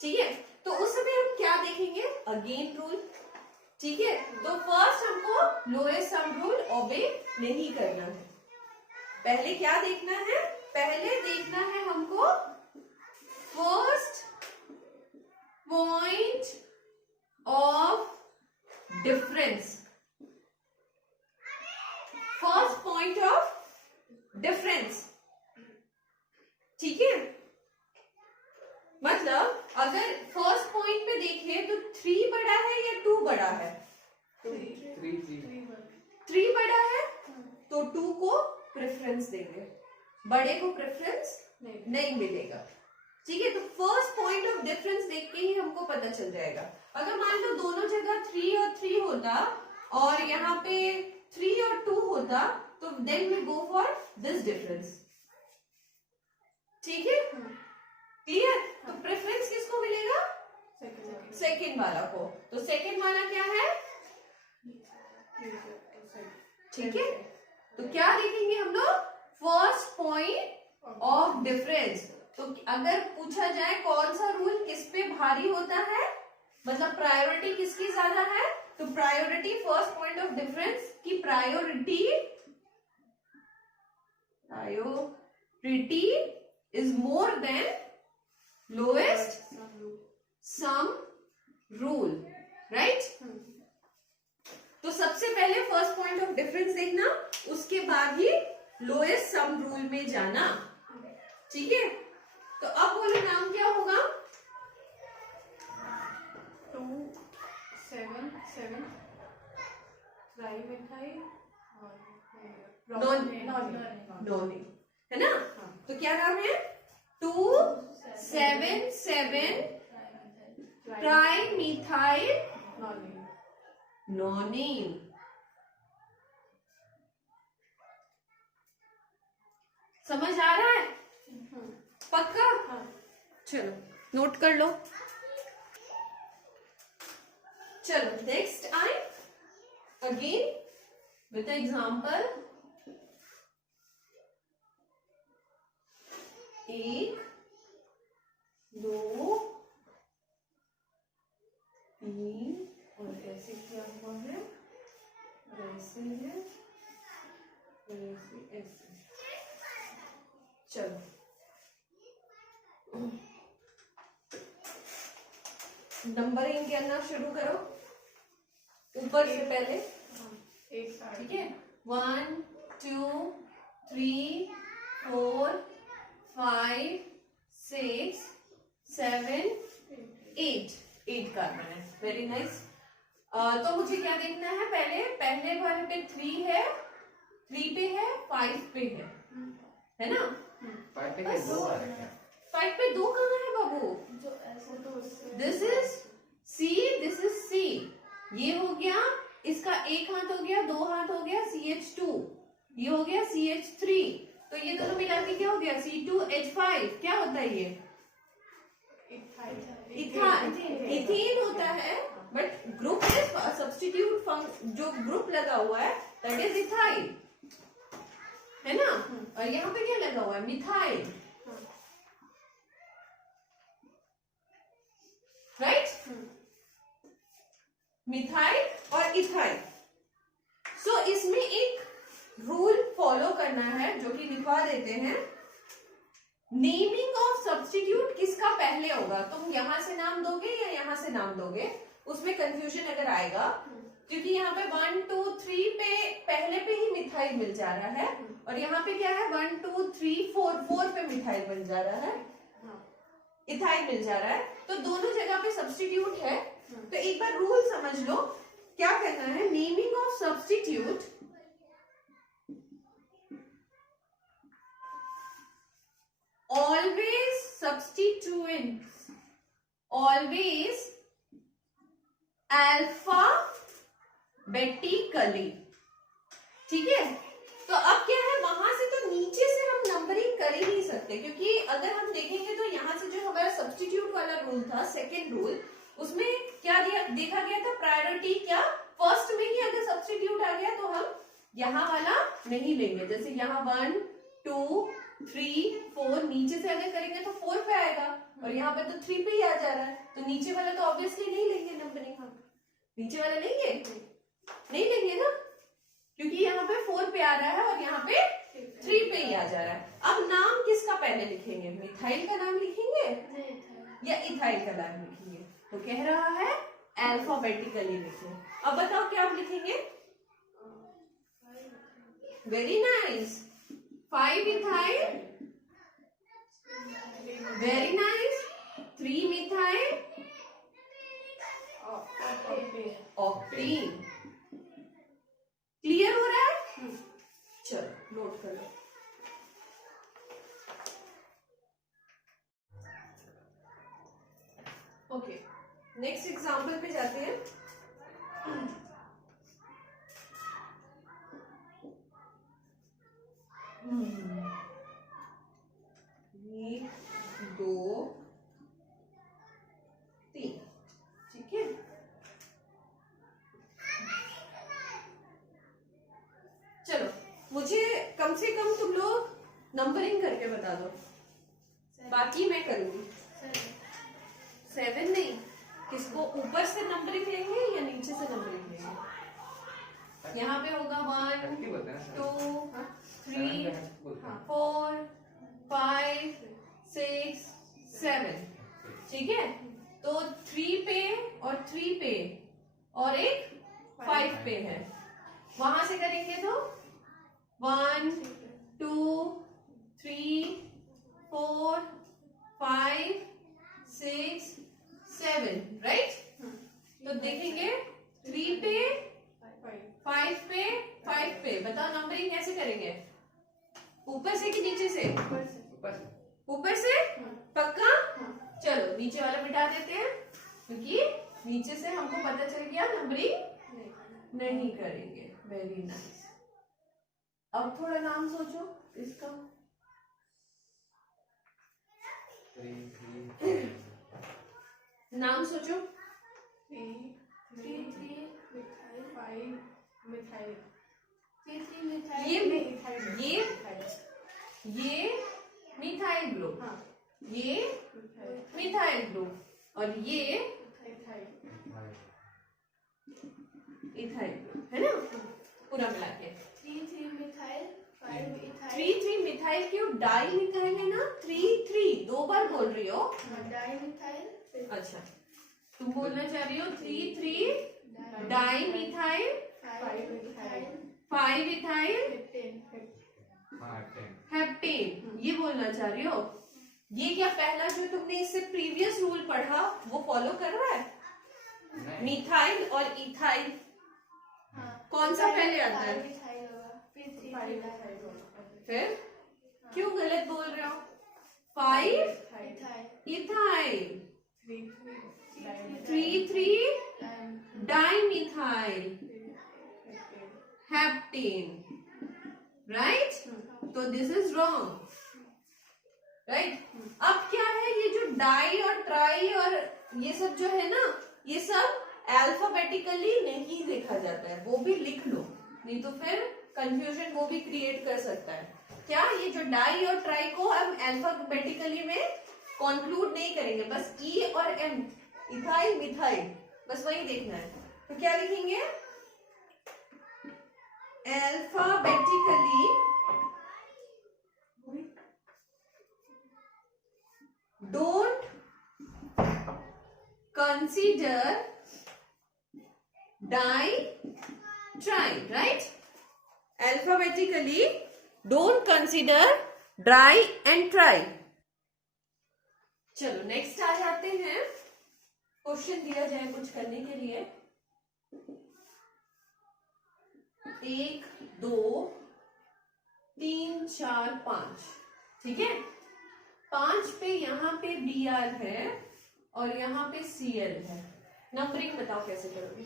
ठीक है, तो उस समय हम क्या देखेंगे? Again rule. ठीक है, तो फर्स्ट हमको लोएस्ट सम रूल ओबे नहीं करना है। पहले क्या देखना है? पहले देखना है हमको first point of difference. First point of difference, ठीक है। मतलब अगर फर्स्ट पॉइंट पे देखें तो 3 बड़ा है या 2 बड़ा है? 3 बड़ा है तो 2 को प्रेफरेंस देंगे, बड़े को प्रेफरेंस नहीं मिलेगा। ठीक है, तो फर्स्ट पॉइंट ऑफ डिफरेंस देख के ही हमको पता चल जाएगा। अगर मान लो दोनों जगह 3 और 3 होता और यहाँ पे 3 और 2 होता तो then we go for this difference. ठीक है, क्लियर? तो प्रेफरेंस किसको मिलेगा? सेकेंड वाला को। तो सेकेंड वाला क्या है? ठीक है, तो क्या देखेंगे हम लोग? First point of difference. तो अगर पूछा जाए कौन सा रूल किस पे भारी होता है, मतलब प्रायोरिटी किसकी ज्यादा है, तो priority first point of difference की priority is more than lowest sum rule, right. तो सबसे पहले फर्स्ट पॉइंट ऑफ डिफरेंस देखना, उसके बाद ही लोएस्ट सम रूल में जाना। ठीक है, तो अब बोलो नाम क्या होगा? 2 7 7 फ्राई मिठाई और नॉनी, है ना। तो क्या नाम है? 2 7 7 ट्राई मिथाइल नॉनिन। समझ आ रहा है? पक्का? चलो नोट कर लो। चलो next I again with example. 1 2 3 और ऐसे क्या हुआ है, ऐसे है, ऐसे ऐसे। चलो नंबरिंग करना शुरू करो ऊपर से पहले। ठीक है, 1 2 3 4 5 6 7 8 कार्बन है। Very nice. तो मुझे क्या देखना है? पहले वाले पे 3 है, 3 पे है, 5 पे है ना। 5 पे 2 आ रहा है। 5 पे 2 कहाँ है बाबू? This is C, this is C. ये हो गया, इसका एक हाथ हो गया, 2 हाथ हो गया CH2, ये हो गया CH3। तो ये दोनों मिला के क्या हो गया? C2H5। क्या होता है ये? इथेन होता है, बट ग्रुप सब्स्टिट्यूट जो ग्रुप लगा हुआ है दैट इज इथाइल। है ना, और यहाँ पे क्या लगा हुआ है, मिथाइल, राइट, मिथाइल और इथाइल। सो इसमें एक रूल फॉलो करना है जो कि लिखवा देते हैं, नेमिंग ऑफ सब्स्टिट्यूट किसका पहले होगा, तुम यहां से नाम दोगे या यहां से नाम दोगे, उसमें कंफ्यूजन अगर आएगा, क्योंकि यहाँ पे 1 2 3 पे पहले पे ही मिथाइल मिल जा रहा है, और यहाँ पे क्या है 1 2 3 4 पे मिथाइल बन जा रहा है, इथाइल मिल जा रहा है, तो दोनों जगह पे सब्स्टिट्यूट है। तो एक बार रूल समझ लो, क्या करना है, naming of substitute always substituents, always alphabetically, ठीक है। तो अब क्या है, वहां से तो नीचे से हम नंबरिंग कर ही नहीं सकते, क्योंकि अगर हम देखेंगे तो यहाँ से जो हमारा सब्स्टिट्यूट वाला रूल था, सेकेंड रूल, उसमें क्या देखा गया था, प्रायोरिटी क्या, फर्स्ट में ही अगर सब्स्टिट्यूट आ गया तो हम यहाँ वाला नहीं लेंगे, जैसे यहाँ 1 2 3 4 नीचे से अगर करेंगे तो 4 पे आएगा, और यहाँ पे तो 3 पे ही आ जा रहा है, तो नीचे वाला तो ऑब्वियसली नहीं लेंगे नंबरिंग, हम नीचे वाला लेंगे नहीं लेंगे ना, क्योंकि यहाँ पे 4 पे आ रहा है और यहाँ पे 3 पे ही आ जा रहा है। अब नाम किसका पहले लिखेंगे, मिथाइल का नाम लिखेंगे या इथाइल का नाम लिखेंगे, तो कह रहा है अल्फाबेटिकली लिखें। अब बताओ क्या आप लिखेंगे, very nice, 5 ethyl, very nice, 3 methyl, octane. Clear हो रहा है, चलो नोट कर लो। ओके, नेक्स्ट एग्जांपल पे जाते हैं। ये 2 3, ठीक है। चलो मुझे कम से कम तुम लोग नंबरिंग करके बता दो, बाकी मैं करूंगी। 7 नहीं, किसको ऊपर से नंबरिंग लेंगे या नीचे से नंबरिंग लेंगे, यहाँ पे होगा 1 2 3 4 5 6 7, ठीक है। तो 3 पे और 3 पे और एक 5 पे है, वहां से करेंगे तो 1 2 3 4 5 6 7, राइट। तो देखेंगे 3 पे 5 पे 5 पे, बताओ नंबरिंग कैसे करेंगे, ऊपर से कि नीचे से, ऊपर से पक्का। चलो नीचे वाला मिटा देते हैं, क्योंकि नीचे से हमको पता चल गया नंबरिंग नहीं करेंगे, वेरी नाइस। अब थोड़ा नाम सोचो इसका, नाम सोचो, 3 3 5 मिथाइल, ये मिथाइल ग्रुप, हाँ, ये मिथाइल ग्रुप, और ये इथाइल ग्रुप, है ना, पूरा मिला के 3 मिथाइल 5 इथाइल, 3 मिथाइल क्यों, डाई मिथाइल है ना, 3 2 बार बोल रही हो, डाई मिथाइल, अच्छा तुम बोलना चाह रही हो 3 डाई मिथाइल 5 इथाइल हेप्टेन, ये बोलना चाह रही हो। ये क्या पहला जो तुमने इससे प्रीवियस रूल पढ़ा वो फॉलो कर रहा है, मिथाइल और इथाइल, कौन सा पहले आता है, फिर क्यों गलत बोल रहे हो, 5 इथाइल 3 डाइमिथाइल हेप्टेन, राइट। तो दिस इज रॉन्ग, राइट। अब क्या है, ये जो डाई और ट्राई और ये सब जो है ना, ये सब अल्फाबेटिकली नहीं लिखा जाता है, वो भी लिख लो, नहीं तो फिर कंफ्यूजन वो भी क्रिएट कर सकता है। क्या ये जो डाई और ट्राई को हम अल्फाबेटिकली में कंक्लूड नहीं करेंगे, बस ई और एम, इथाइल मिथाइल, बस वही देखना है। तो क्या लिखेंगे? Alphabetically don't consider di tri, right? Alphabetically don't consider di and tri. चलो नेक्स्ट आ जाते हैं। क्वेश्चन दिया जाए कुछ करने के लिए। 1 2 3 4 5, ठीक है। 5 पे यहाँ पे BR है और यहाँ पे CL है। नंबरिंग बताओ कैसे करोगे?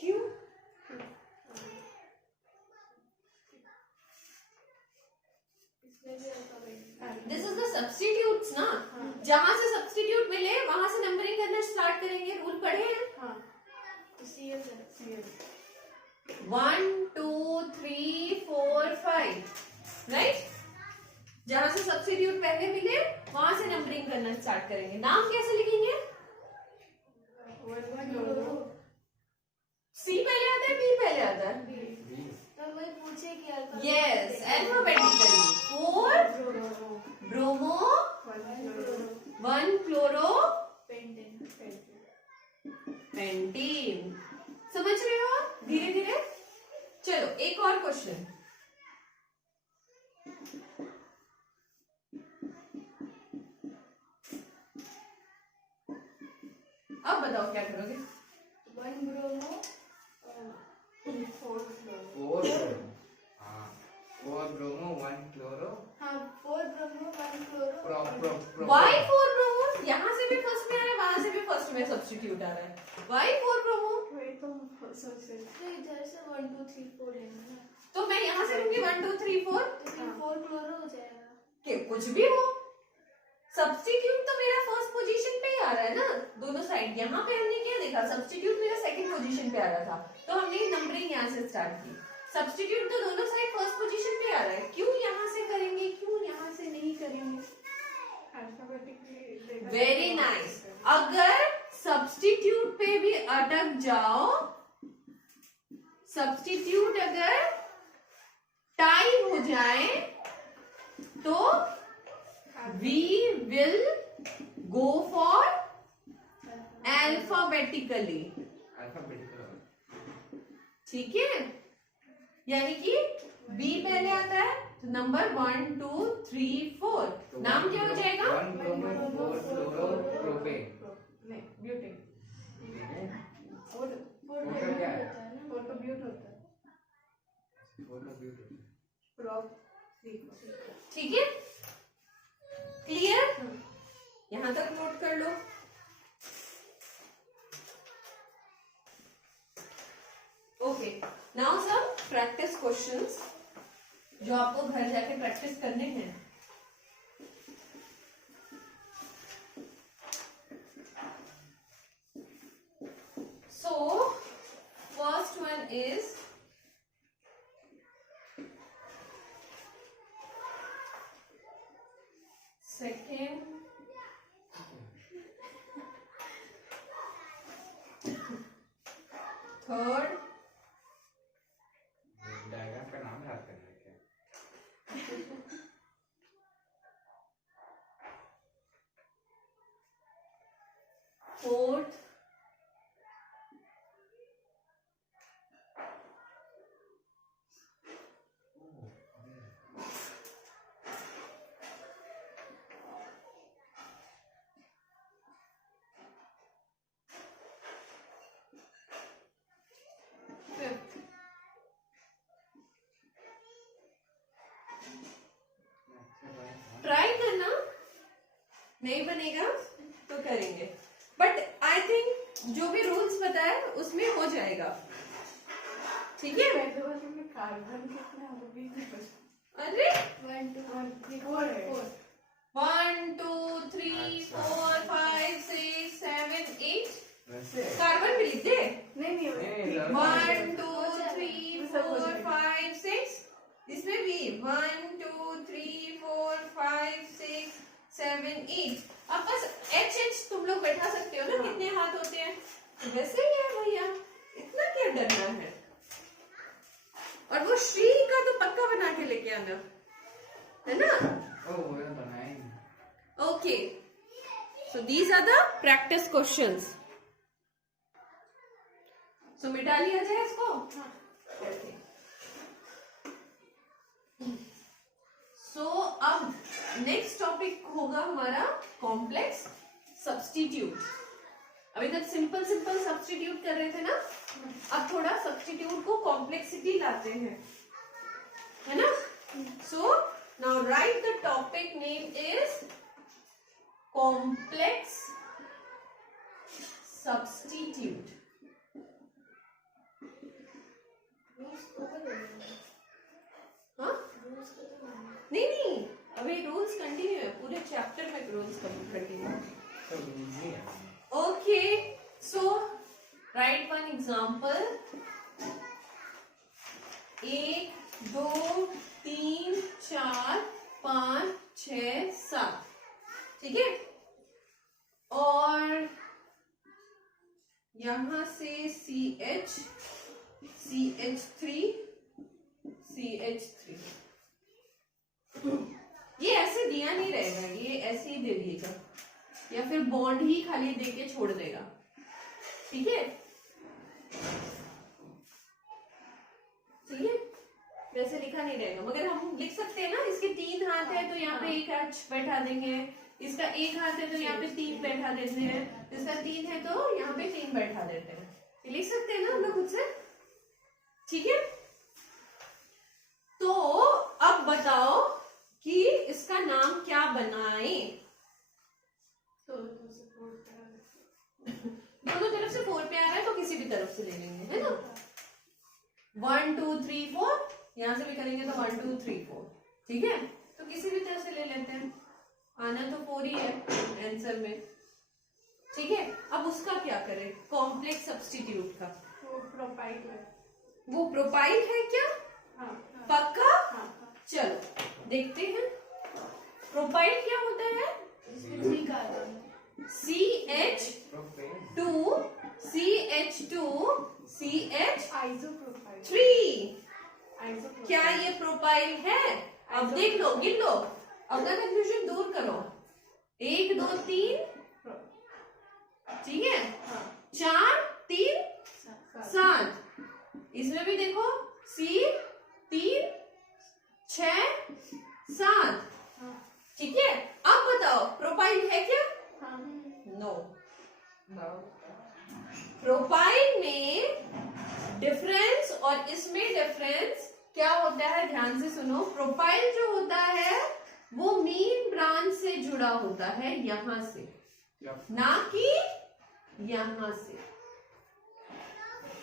क्यों? दिस इज द सब्स्टिट्यूट्स ना, जहां से सब्स्टिट्यूट मिले वहां से नंबरिंग करना स्टार्ट करेंगे। रूल पढ़े हैं? हाँ, CL 1 2 3 4 5, राइट? जहां से सब्स्टिट्यूट पहले मिले वहां से नंबरिंग करना स्टार्ट करेंगे। नाम कैसे लिखेंगे? C पहले आता है, B पहले आता है? तो वही पूछे कि yes, alphabetically 4 bromo 1 chloro pentene. समझ रहे हो आप धीरे धीरे? चलो एक और क्वेश्चन। अब बताओ क्या करोगे? 1 ब्रोमो 4 क्लोरो। 4 bromo 1 chloro. हाँ, 4 ब्रोमो 1 क्लोरो। Y 4 bromo? यहाँ से भी फर्स्ट में आ रहा है, वहां से भी फर्स्ट में सब्स्टिट्यूट आ रहा है। Why 4 bromo? तो इधर से 1 2 3 4 लेना है, तो मैं यहाँ से लूंगी 1 2 3 4, तो फिर 4 क्लोरो हो जाएगा। के कुछ भी हो, सब्स्टिट्यूट तो मेरा फर्स्ट पोजीशन पे ही आ रहा है ना दोनों साइड। यहाँ पे हमने क्या देखा? सब्स्टिट्यूट मेरा सेकंड पोजीशन पे आ रहा था, तो हमने नंबरिंग यहाँ से स्टार्ट की। सब्स्टिट्यूट तो दोनों साइड फर्स्ट पोजीशन पे आ रहा है, क्यों यहाँ से करेंगे, क्यों यहाँ से नहीं करेंगे? Very nice. अगर सब्स्टिट्यूट पे भी अटक जाओ, सब्स्टिट्यूट अगर टाई हो जाए तो we will go for alphabetically, ठीक है? यानी कि B पहले आता है तो नंबर 1 2 3 4, नाम क्या हो जाएगा? 1 ब्रोमो 4 क्लोरो प्रोपेन। नहीं, ब्यूटेन। क्या है? ठीक है, क्लियर? यहां तक नोट कर लो। Okay, now some practice questions जो आपको घर जाके प्रैक्टिस करने हैं। So first one is second, third, diagram का नाम याद करना है क्या? fourth, fifth। ट्राई करना, नहीं बनेगा तो करेंगे, बट आई थिंक जो भी रूल्स बताए उसमें हो जाएगा, ठीक है? कार्बन कितना है वो भी नहीं पता। अरे 1 2 3 4 1 2 3 4 5 6 7 8 वैसे कार्बन भी लिख दे। नहीं नहीं नहीं, 1 2 इसमें भी 1 2 3 4 5 6 7 8। अब बस एच एच तुम लोग बैठा सकते हो ना, कितने हाथ होते हैं, तो वैसे ही है भैया, इतना क्या डरना है। और वो श्री का तो पक्का बना के लेके आना है ना। Oh, वो बनाएंगे। Okay, so these are the practice questions. So मिटा लिया जाए इसको। सो अब नेक्स्ट टॉपिक होगा हमारा कॉम्प्लेक्स सब्स्टिट्यूट। अभी तक सिंपल सिंपल सब्स्टिट्यूट कर रहे थे ना, अब थोड़ा सब्स्टिट्यूट को कॉम्प्लेक्सिटी लाते हैं, है ना। So now right the topic name is complex substitute. हाँ नहीं नहीं, अभी रूल्स कंटिन्यू है, पूरे चैप्टर में रूल्स कंटिन्यू है। ओके, सो राइट वन एग्जाम्पल। 1 2 3 4 5 6 7, ठीक है। और यहां से CH CH3 CH3, ये ऐसे दिया नहीं रहेगा, ये ऐसे ही दे दिएगा या फिर बॉन्ड ही खाली देके छोड़ देगा, ठीक है। ठीक है, वैसे लिखा नहीं रहेगा, मगर हम लिख सकते हैं ना, इसके 3 हाथ है तो यहाँ पे 1 हाथ बैठा देंगे, इसका 1 हाथ है तो यहाँ पे 3 बैठा देते हैं, इसका 3 है तो यहाँ पे 3 बैठा देते हैं, लिख सकते हैं ना हम लोग खुद से, ठीक है। तो अब बताओ कि इसका नाम क्या बनाए। दोनों तरफ से 4 पे आ रहा है तो किसी भी तरफ से ले लेंगे, है ना। 1 2 3 4, यहां से भी करेंगे तो 1 2 3 4, ठीक है। तो किसी भी तरफ से ले लेते हैं, आना तो 4 ही है आंसर में, ठीक है। अब उसका क्या करें, कॉम्प्लेक्स सब्स्टिट्यूट का। वो प्रोपाइल है। वो प्रोपाइल है क्या? हाँ, पक्का? हाँ। चलो देखते हैं प्रोपाइल क्या होता है। CH2 CH2 CH3, क्या ये प्रोपाइल है? अब देख लो, गिन लो, अपना कंफ्यूजन दूर करो। 1 2 3, ठीक है, 4 3 7, इसमें भी देखो C3 6 7, ठीक है। अब बताओ प्रोपाइल है क्या? नो। प्रोपाइल में डिफरेंस और इसमें डिफरेंस क्या होता है, ध्यान से सुनो। प्रोपाइल जो होता है वो मेन ब्रांच से जुड़ा होता है, यहां से, ना कि यहां से,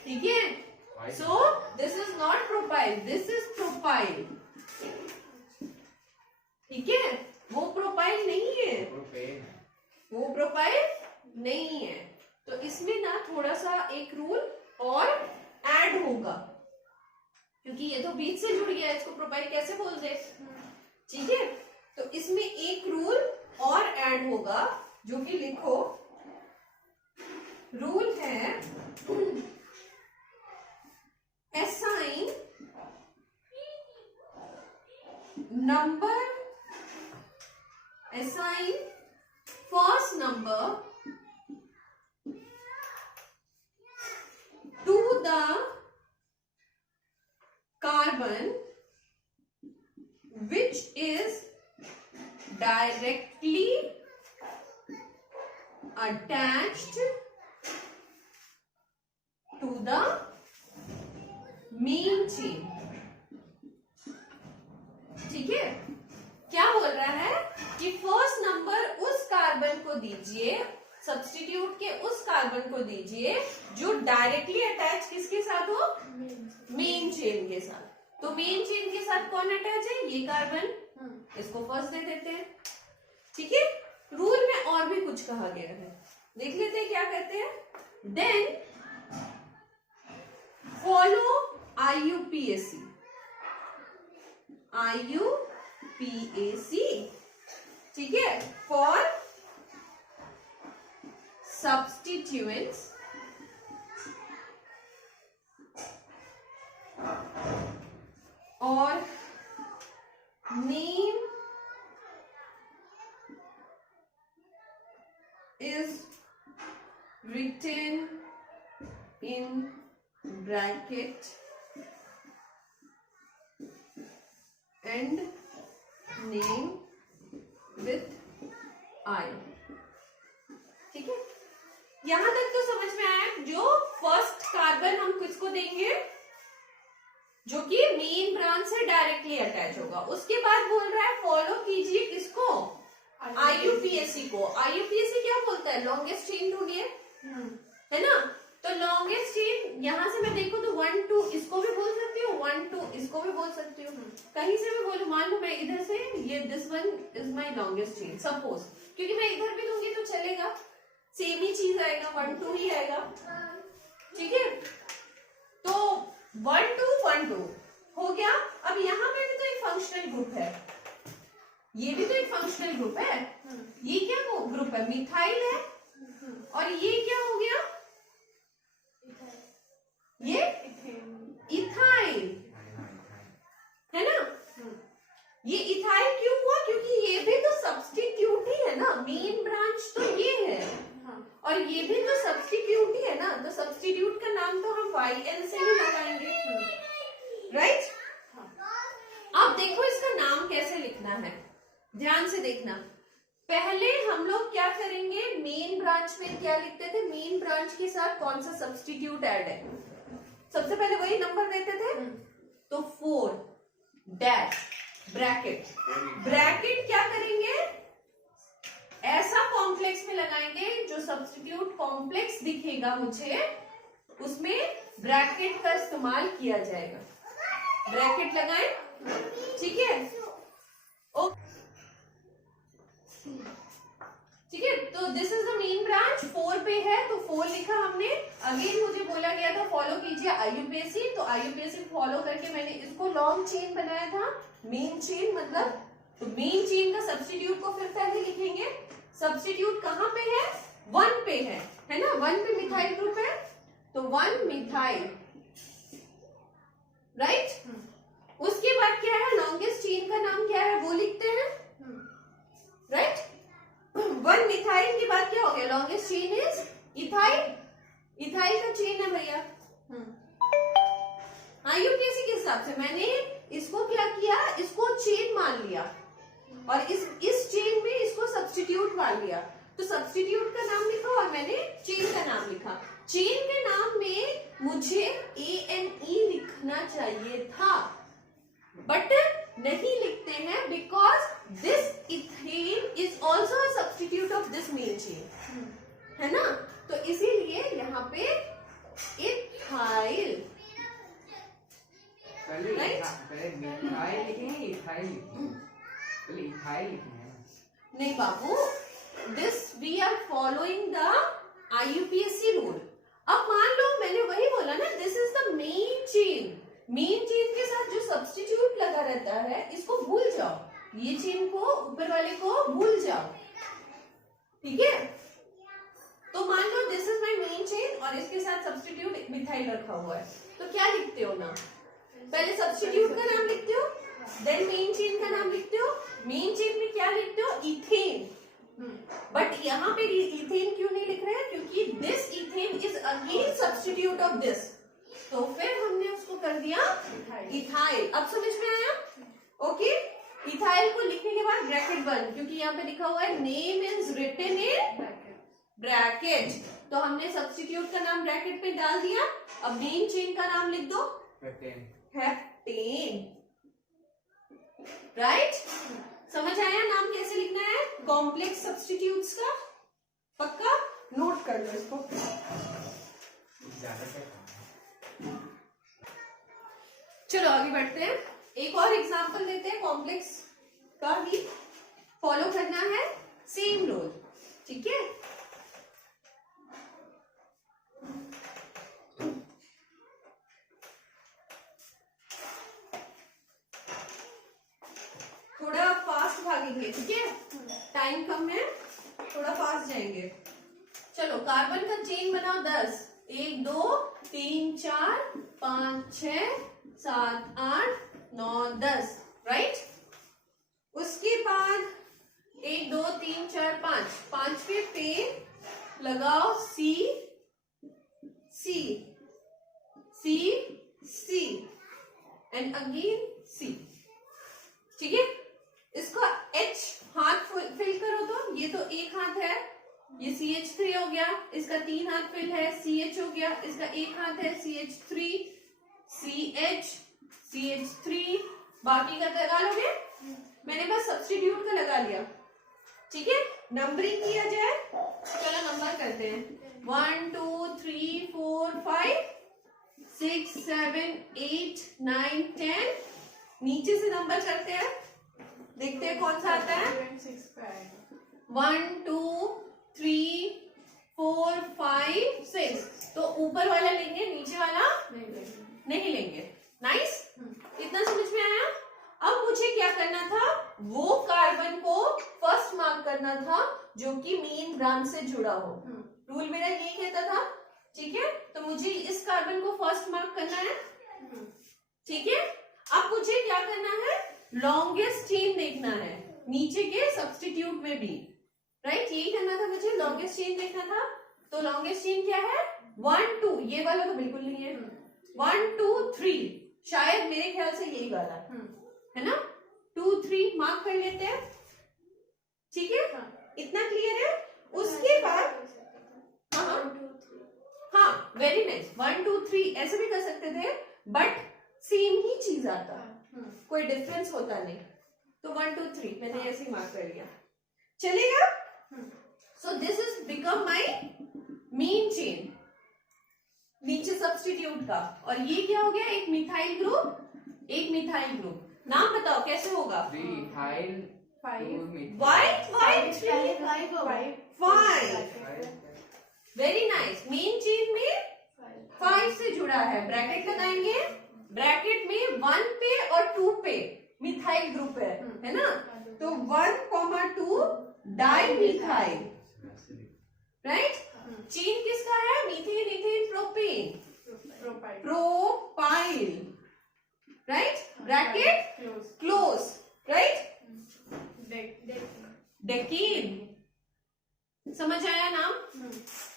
ठीक है। So this is not propyl, this is propyl, ठीक है। वो प्रोपाइल नहीं है, वो प्रोपाइल नहीं है। तो इसमें ना थोड़ा सा एक रूल और ऐड होगा, क्योंकि ये तो बीच से जुड़ गया है, इसको प्रोपाइल कैसे बोल दे, ठीक है। तो इसमें एक रूल और ऐड होगा, जो कि लिखो, रूल है assign number, assign first number to the carbon which is directly attached to the main chain, ठीक है। क्या बोल रहा है कि फर्स्ट नंबर उस कार्बन को दीजिए, सब्स्टिट्यूट के उस कार्बन को दीजिए जो डायरेक्टली अटैच किसके साथ हो, मेन चेन के साथ। तो मेन चेन के साथ कौन अटैच है, ये कार्बन, इसको फर्स्ट दे देते हैं, ठीक है। रूल में और भी कुछ कहा गया है, देख लेते हैं क्या कहते हैं। देन फॉलो IUPAC, IUPAC, ठीक है, फॉर substituents और name is written in bracket and name with I, ठीक है। यहां तक तो समझ में आया। जो फर्स्ट कार्बन हम किसको देंगे, जो कि मेन ब्रांच से डायरेक्टली अटैच होगा। उसके बाद बोल रहा है फॉलो कीजिए किसको, IUPAC को। IUPAC क्या बोलता है, लॉन्गेस्ट चेन ढूंढिए, है ना। तो लॉन्गेस्ट चेन यहां से मैं देखूं तो 1 2 इसको भी बोल सकती हूँ, 1 2 इसको भी बोल सकती हूँ, कहीं से भी बोलूं। मान लो मैं इधर से, ये this one is my longest chain suppose, क्योंकि मैं इधर भी दूंगी तो चलेगा, सेम ही चीज आएगा, 1 2 ही आएगा, ठीक है। तो 1 2 1 2 हो गया। अब यहाँ पे भी तो एक फंक्शनल ग्रुप है, ये भी तो एक फंक्शनल ग्रुप है। ये क्या ग्रुप है, मिथाइल है। और ये क्या हो गया, ये इथाइल, है ना। ये इथाइल क्यों हुआ, क्योंकि ये भी तो सब्स्टिट्यूट ही है ना, मेन ब्रांच तो ये है और ये भी तो सब्स्टिट्यूट ही है ना। तो सब्स्टिट्यूट का नाम तो हम YL से ही लगाएंगे, राइट। अब देखो इसका नाम कैसे लिखना है, ध्यान से देखना। पहले हम लोग क्या करेंगे, मेन ब्रांच में क्या लिखते थे, मेन ब्रांच के साथ कौन सा सब्स्टिट्यूट ऐड है, सबसे पहले वही नंबर देते थे। तो 4 डैश ब्रैकेट, ब्रैकेट क्या करेंगे, ऐसा कॉम्प्लेक्स में लगाएंगे जो सब्स्टिट्यूट कॉम्प्लेक्स दिखेगा मुझे, उसमें ब्रैकेट का इस्तेमाल किया जाएगा। ब्रैकेट लगाएं, ठीक है, ठीक है। तो this is the main branch, 4 पे है तो 4 लिखा हमने। अगेन मुझे बोला गया था फॉलो कीजिए IUPAC, तो IUPAC फॉलो करके मैंने इसको लॉन्ग चेन बनाया था, मेन चेन मतलब। तो मेन चेन का सब्स्टिट्यूट को फिर पहले लिखेंगे। सब्स्टिट्यूट कहां पे है, 1 पे है ना, 1 पे मिथाइल ग्रुप है, तो 1 मिथाइल, राइट। उसके बाद क्या है, लॉन्गेस्ट चेन का नाम क्या है वो लिखते हैं, राइट। 1 मिथाइल के बाद क्या हो गया, longest chain is ethyl, ethyl का चेन है भैया। IUPAC के हिसाब से मैंने इसको क्या किया, इसको चेन मान लिया और इस चेन में इसको सब्स्टिट्यूट मान लिया। तो सब्स्टिट्यूट का नाम लिखा और मैंने चेन का नाम लिखा। चेन के नाम में मुझे ANE लिखना चाहिए था, बट नहीं लिखते हैं, because this ethane is also a substitute of this main chain, है ना। तो इसीलिए यहाँ पे इथाइल, राइट। मिथाइल लिखेंगे, इथाइल लिखेंगे, पहले इथाइल लिखेंगे। नहीं बाबू, this we are following the IUPAC rule. अब मान लो मैंने वही बोला ना, this is the main chain, main chain के साथ जो सब्स्टिट्यूट लगा रहता है इसको भूल जाओ, ये चेन को ऊपर वाले को भूल जाओ, ठीक है। तो मान लो this is my main chain और इसके साथ सब्स्टिट्यूट मिथाइल रखा हुआ है, तो क्या लिखते हो ना, पहले सब्स्टिट्यूट का नाम लिखते हो, देन मेन चेन का नाम लिखते हो। मेन चेन में क्या लिखते हो, इथेन। बट यहाँ पे इथेन क्यों नहीं लिख रहे हैं, क्योंकि this ethane is again substitute of this, तो फिर हमने उसको कर दिया इथाइल। अब समझ में आया, ओके। इथाइल को लिखने के बाद ब्रैकेट 1, क्योंकि यहाँ पे लिखा हुआ है name is written in bracket, तो हमने सब्स्टिट्यूट का नाम ब्रैकेट में डाल दिया। अब मेन चेन का नाम लिख दो, हेप्टेन, राइट। समझ आया नाम कैसे लिखना है, कॉम्प्लेक्स सब्स्टिट्यूट्स का, पक्का नोट कर लो इसको। चलो आगे बढ़ते हैं, एक और एग्जांपल लेते हैं, कॉम्प्लेक्स का ही फॉलो करना है सेम रूल, ठीक है। जाएंगे, ठीक है, टाइम कम है, थोड़ा फास्ट जाएंगे। चलो कार्बन का चेन बनाओ 10, 1 2 3 4 5 6 7 8 9 10, राइट। उसके बाद 1 2 3 4 5, पांचवे पे लगाओ सी सी सी सी एंड अगेन सी, ठीक है। इसको H हाथ फिल करो, तो ये तो एक हाथ है, ये CH3 हो गया, इसका 3 हाथ फिल है, CH हो गया, इसका एक हाथ है CH3 CH CH3, बाकी का लगा लोगे। मैंने बस सब्स्टिट्यूट का लगा लिया, ठीक है। नंबरिंग किया जाए, चलो नंबर करते हैं 1 2 3 4 5 6 7 8 9 10, नीचे से नंबर करते हैं, देखते हैं कौन सा आता है। 1 2 3 4 5 6, तो ऊपर वाला लेंगे, नीचे वाला नहीं लेंगे। नाइस, इतना समझ में आया। अब मुझे क्या करना था, वो कार्बन को फर्स्ट मार्क करना था जो कि मेन ब्रांच से जुड़ा हो। रूल मेरा यही कहता था, ठीक है। तो मुझे इस कार्बन को फर्स्ट मार्क करना है, ठीक है। अब मुझे क्या करना है, लॉन्गेस्ट चेन देखना है नीचे के सब्स्टिट्यूट में भी, राइट। यही करना था मुझे, लॉन्गेस्ट चेन देखना था। तो लॉन्गेस्ट चेन क्या है, 1 2, ये वाला तो बिल्कुल नहीं है, 1 2 3, शायद मेरे ख्याल से यही वाला है ना। 2 3 मार्क कर लेते हैं, ठीक है। इतना क्लियर है। उसके बाद हाँ वेरी नाइस, 1 2 3 ऐसे भी कर सकते थे, बट सेम ही चीज आता, कोई डिफरेंस होता नहीं। तो 1 2 3 मैंने ऐसे ही मार्क कर लिया, चलेगा। So this is become my main chain, नीचे सब्स्टिट्यूट का। और ये क्या हो गया, एक मिथाइल ग्रुप, एक मिथाइल ग्रुप। नाम बताओ कैसे होगा। 3 ethyl 5 very nice. Main chain में 5 से जुड़ा है, ब्रैकेट लगाएंगे, ब्रैकेट में 1 पे और 2 पे मिथाइल ग्रुप है ना। तो 1 2 डाई मिथाइल, राइट। चेन किसका है, methane ethane propane propyl, right. Bracket close, right. Decane, समझ आया नाम,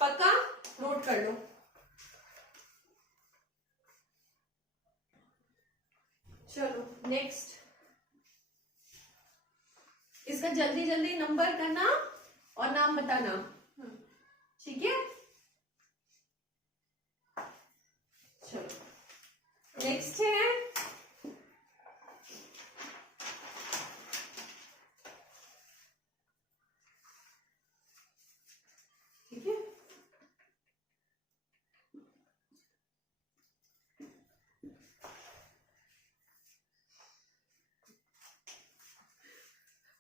पक्का नोट कर लो। चलो नेक्स्ट, इसका जल्दी जल्दी नंबर करना और नाम बताना, ठीक है। चलो नेक्स्ट है ठीक है।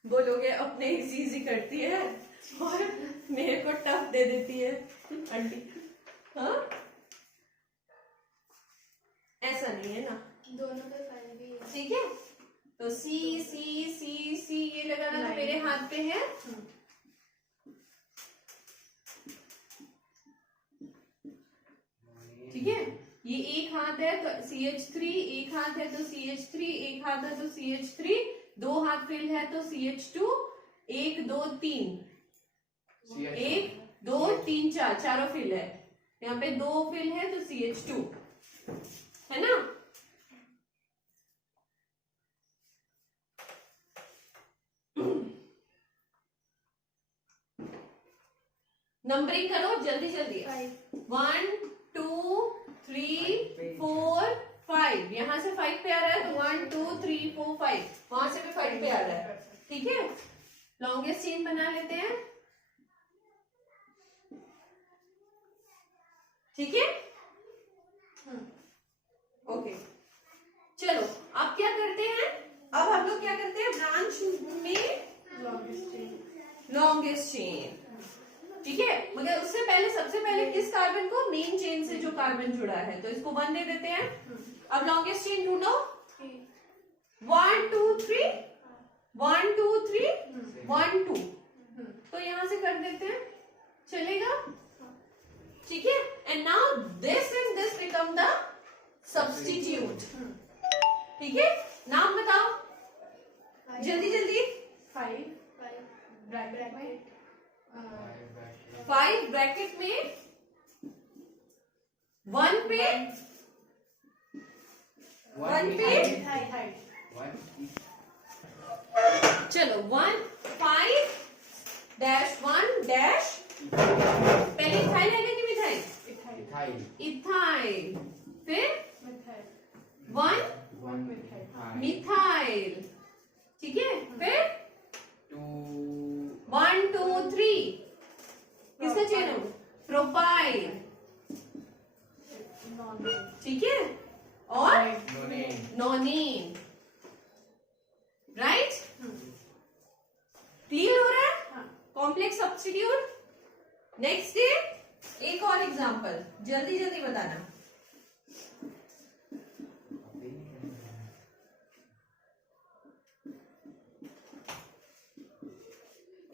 बोलोगे अपने इजी इजी करती है और मेरे को टफ दे देती है आंटी, हाँ ऐसा नहीं है ना, दोनों का साइन भी है, ठीक है। तो सी सी सी सी ये लगाना तो मेरे हाथ पे है, ठीक है। ये एक हाथ है तो CH3, एक हाथ है तो CH3, एक हाथ है तो CH3, 2 हाथ फिल है तो CH2, 1 2 3, 1 2 3 4, चारों फिल है। यहाँ पे 2 फिल है तो CH2 है ना। नंबरिंग करो जल्दी जल्दी, 1 2 3 4 5, यहाँ से 5 पे आ रहा है तो 1 2 3 4 5, वहां से भी 5 पे आ रहा है, ठीक है। लॉन्गेस्ट चेन बना लेते हैं, ठीक है। ओके चलो अब क्या करते हैं, अब हम लोग क्या करते हैं, ब्रांच में लॉन्गेस्ट चेन, ठीक है। मगर उससे पहले सबसे पहले किस कार्बन को, मेन चेन से जो कार्बन जुड़ा है, तो इसको 1 दे देते हैं। अब लॉन्गेस्ट चेन ढूंढो, 1 2 3 1 2 3 1 2, तो यहां से कर देते हैं, चलेगा? ठीक है। And now this and this become the substitute. ठीक है, नाम बताओ जल्दी जल्दी। 5 ब्रैकेट में 5 ब्रैकेट में 1 पे 1 पे हाइट चलो 1 5 डैश 1 डैश, पहले इथाइल आएगा कि मिथाइल? इथाइल इथाइल, फिर 1 मिथाइल। ठीक है, फिर 1 2 3 किसका चेन है? प्रोपाइल। ठीक है, और नोनीन। राइट, क्लियर हो रहा है? Complex substitute. नेक्स्ट डे एक और एग्जांपल, जल्दी जल्दी बताना।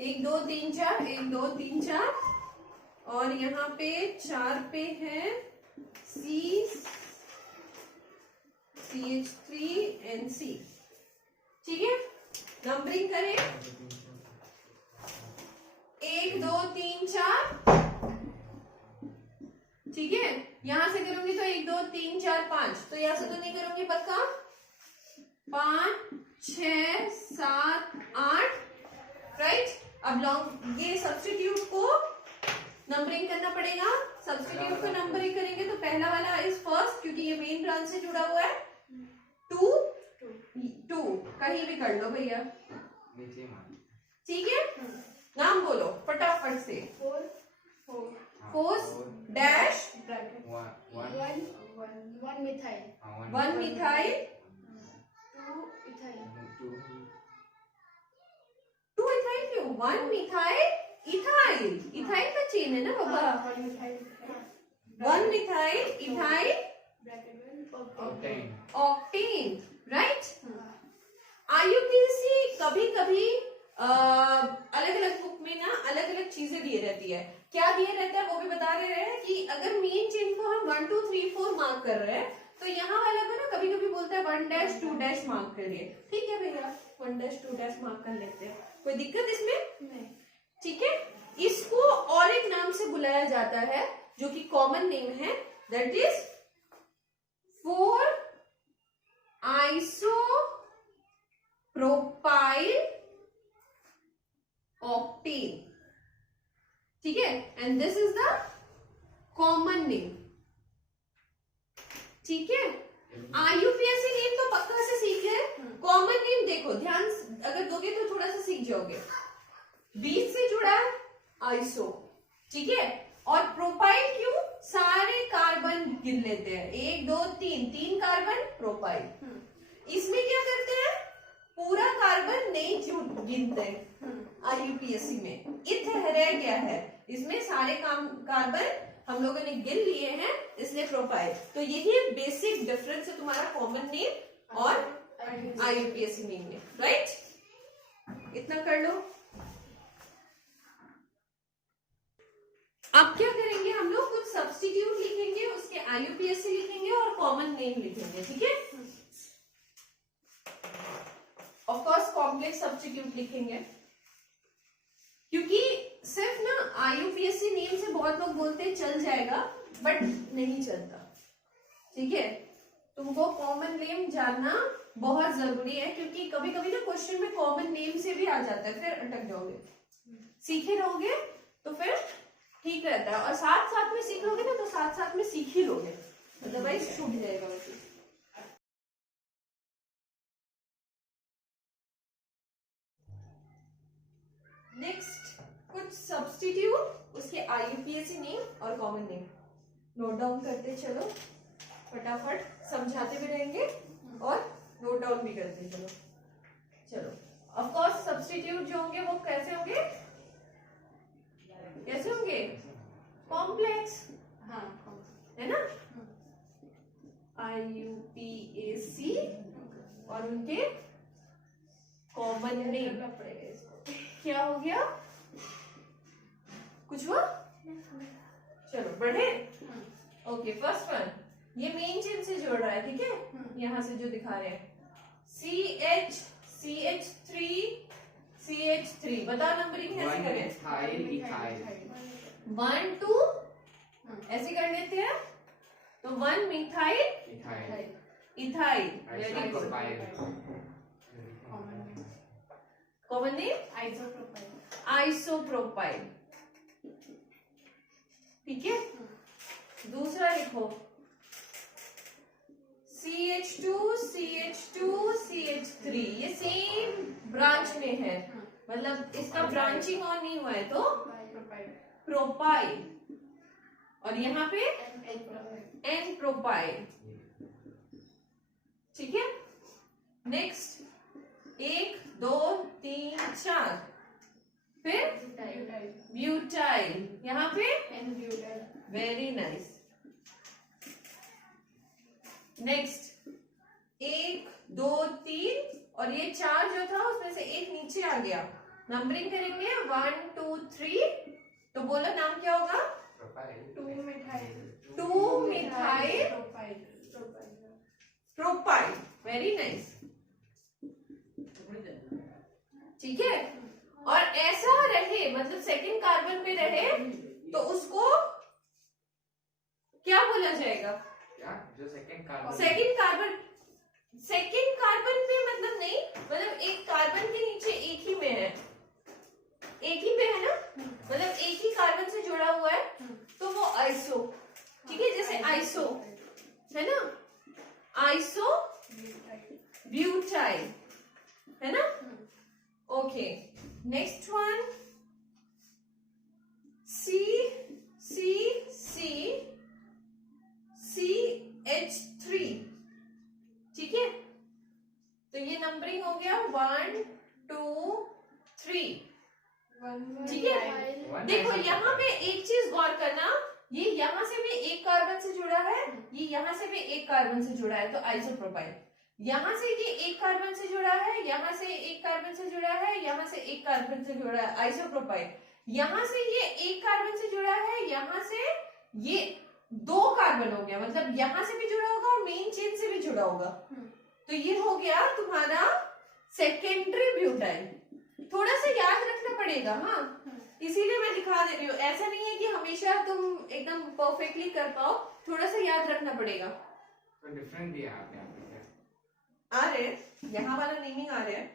1 2 3 4 1 2 3 4, और यहाँ पे 4 पे है CH3NC। ठीक है, नंबरिंग करें 1 2 3 4। ठीक है, यहां से करूंगी तो 1 2 3 4 5, तो यहां से तो नहीं करूंगी पक्का। 5 6 7 8, राइट। अब लॉन्ग ये सब्स्टिट्यूट को नंबरिंग करना पड़ेगा। सब्स्टिट्यूट को नंबरिंग करेंगे तो पहला वाला इज फर्स्ट, क्योंकि ये मेन ब्रांच से जुड़ा हुआ है। 2 2 कहीं भी कर लो भैया। ठीक है, नाम बोलो फटाफट से। 4 dash 1 methyl 1 methyl 2 ethyl 2 ethyl क्यों? 1 मिथाइल इथाइल, इथाइल का चेन है ना बाबा। 1 methyl ethyl octane, right. IUPAC कभी कभी अलग अलग बुक में ना अलग अलग चीजें दिए रहती है। क्या दिए रहता है वो भी बता रहे हैं कि अगर मेन चेन को हम 1 2 3 4 मार्क कर रहे हैं, तो यहाँ वाला को ना कभी कभी बोलता है 1 डैश 2 डैश मार्क करिए। ठीक है भैया, 1 डैश 2 डैश मार्क कर लेते हैं, कोई दिक्कत इसमें नहीं। ठीक है। इसको और एक नाम से बुलाया जाता है जो कि कॉमन नेम है, that is 4 iso propyl octane. ठीक है, and this is the common name. ठीक है, आईयूपीएसी नेम तो पक्का से सीख है। कॉमन नेम देखो ध्यान अगर दोगे तो थोड़ा सा सीख जाओगे। बीच से जुड़ा है आइसो, ठीक है, और प्रोपाइल क्यों? सारे कार्बन गिन लेते हैं, 1 2 3 कार्बन प्रोपाइल। इसमें क्या करते हैं? पूरा कार्बन नहीं गिनते आईयूपीएसी में। इथ रह गया है, इसमें सारे कार्बन हम लोगों ने गिन लिए हैं, इसलिए प्रोपाइल। तो यही बेसिक डिफरेंस है तुम्हारा कॉमन नेम और आईयूपीएसी नेम में, राइट। इतना कर लो। अब क्या करेंगे हम लोग? कुछ सब्स्टिट्यूट लिखेंगे, उसके आईयूपीएसी लिखेंगे और कॉमन नेम लिखेंगे। ठीक है, ऑफ कोर्स कॉम्प्लेक्स सब्स्टिट्यूट लिखेंगे, क्योंकि सिर्फ ना आईयूपीएसी नेम से बहुत लोग बोलते हैं चल जाएगा, बट नहीं चलता। ठीक है, तुमको कॉमन नेम जानना बहुत जरूरी है, क्योंकि कभी कभी ना क्वेश्चन में कॉमन नेम से भी आ जाता है, फिर अटक जाओगे। सीखे रहोगे तो फिर ठीक रहता है, और साथ साथ में सीख लोगे ना तो साथ साथ में सीख ही लोगे, अदरवाइज छूट जाएगा वैसे। नेक्स्ट कुछ सब्स्टिट्यूट, उसके आईयूपीएसी नेम और कॉमन नेम नोट डाउन करते चलो, फटाफट समझाते भी रहेंगे और नोट डाउन भी करते चलो। चलो, ऑफ कोर्स सब्स्टिट्यूट जो होंगे वो कैसे होंगे? कैसे होंगे? कॉम्प्लेक्स, हाँ, है ना। आईयूपीएसी और उनके कॉमन कॉमन नेम। करना पड़ेगा इसको। क्या हो गया? कुछ हुआ? चलो बढ़े। ओके, फर्स्ट वन, ये मेन चेन से जोड़ रहा है, ठीक है, यहाँ से जो दिखा रहे हैं CH3 बताओ नंबरिंग कैसे करें? इथाइल इथाइल 1 2 ऐसे कर लेते हैं, तो 1 methyl ethyl ethyl. Very good. Isopropyl common name isopropyl, ठीक है। दूसरा लिखो CH2 ये सेम ब्रांच में है, मतलब इसका ब्रांचिंग ऑन नहीं हुआ है, तो प्रोपाइल, और यहाँ पे एन प्रोपाइल, ठीक है। नेक्स्ट 1 2 3 4, फिर ब्यूटाइल, यहाँ पे वेरी नाइस। नेक्स्ट 1 2 3 और ये 4 जो था उसमें से एक नीचे आ गया, नंबरिंग करेंगे 1 2 3, तो बोलो नाम क्या होगा? Propyl 2 methyl propyl, very nice, ठीक है। और ऐसा रहे, मतलब सेकंड कार्बन पे रहे, तो उसको क्या बोला जाएगा? क्या जो सेकंड कार्बन सेकंड कार्बन पे, मतलब नहीं, मतलब एक कार्बन के नीचे एक ही में है, एक ही पे है ना, मतलब एक ही कार्बन से जुड़ा हुआ है, तो वो आइसो, ठीक है, जैसे आइसो है ना, आइसो ब्यूटाइल है ना। ओके, नेक्स्ट वन CH3, ठीक है, तो ये नंबरिंग हो गया 1 2 3, ठीक है। देखो यहाँ पे एक चीज गौर करना, ये यहाँ से भी एक कार्बन से जुड़ा है, ये यहाँ से भी एक कार्बन से जुड़ा है, तो आइसोप्रोपाइल। यहाँ से ये एक कार्बन से जुड़ा है, यहाँ से एक कार्बन से जुड़ा है, यहाँ से एक कार्बन से जुड़ा है, आइसोप्रोपाइल। यहाँ से ये एक कार्बन से जुड़ा है, यहाँ से ये 2 कार्बन हो गया, मतलब यहाँ से भी जुड़ा होगा और मेन चेन से भी जुड़ा होगा, तो ये हो गया तुम्हारा सेकेंडरी ब्यूटाइल। थोड़ा सा याद रखना पड़ेगा, हाँ, इसीलिए मैं दिखा दे रही हूँ, ऐसा नहीं है कि हमेशा तुम एकदम परफेक्टली कर पाओ, थोड़ा सा याद रखना पड़ेगा। तो डिफरेंट दिया आपने यहाँ पे क्या? आ रहे, यहाँ वाला नेमिंग आ रहा है,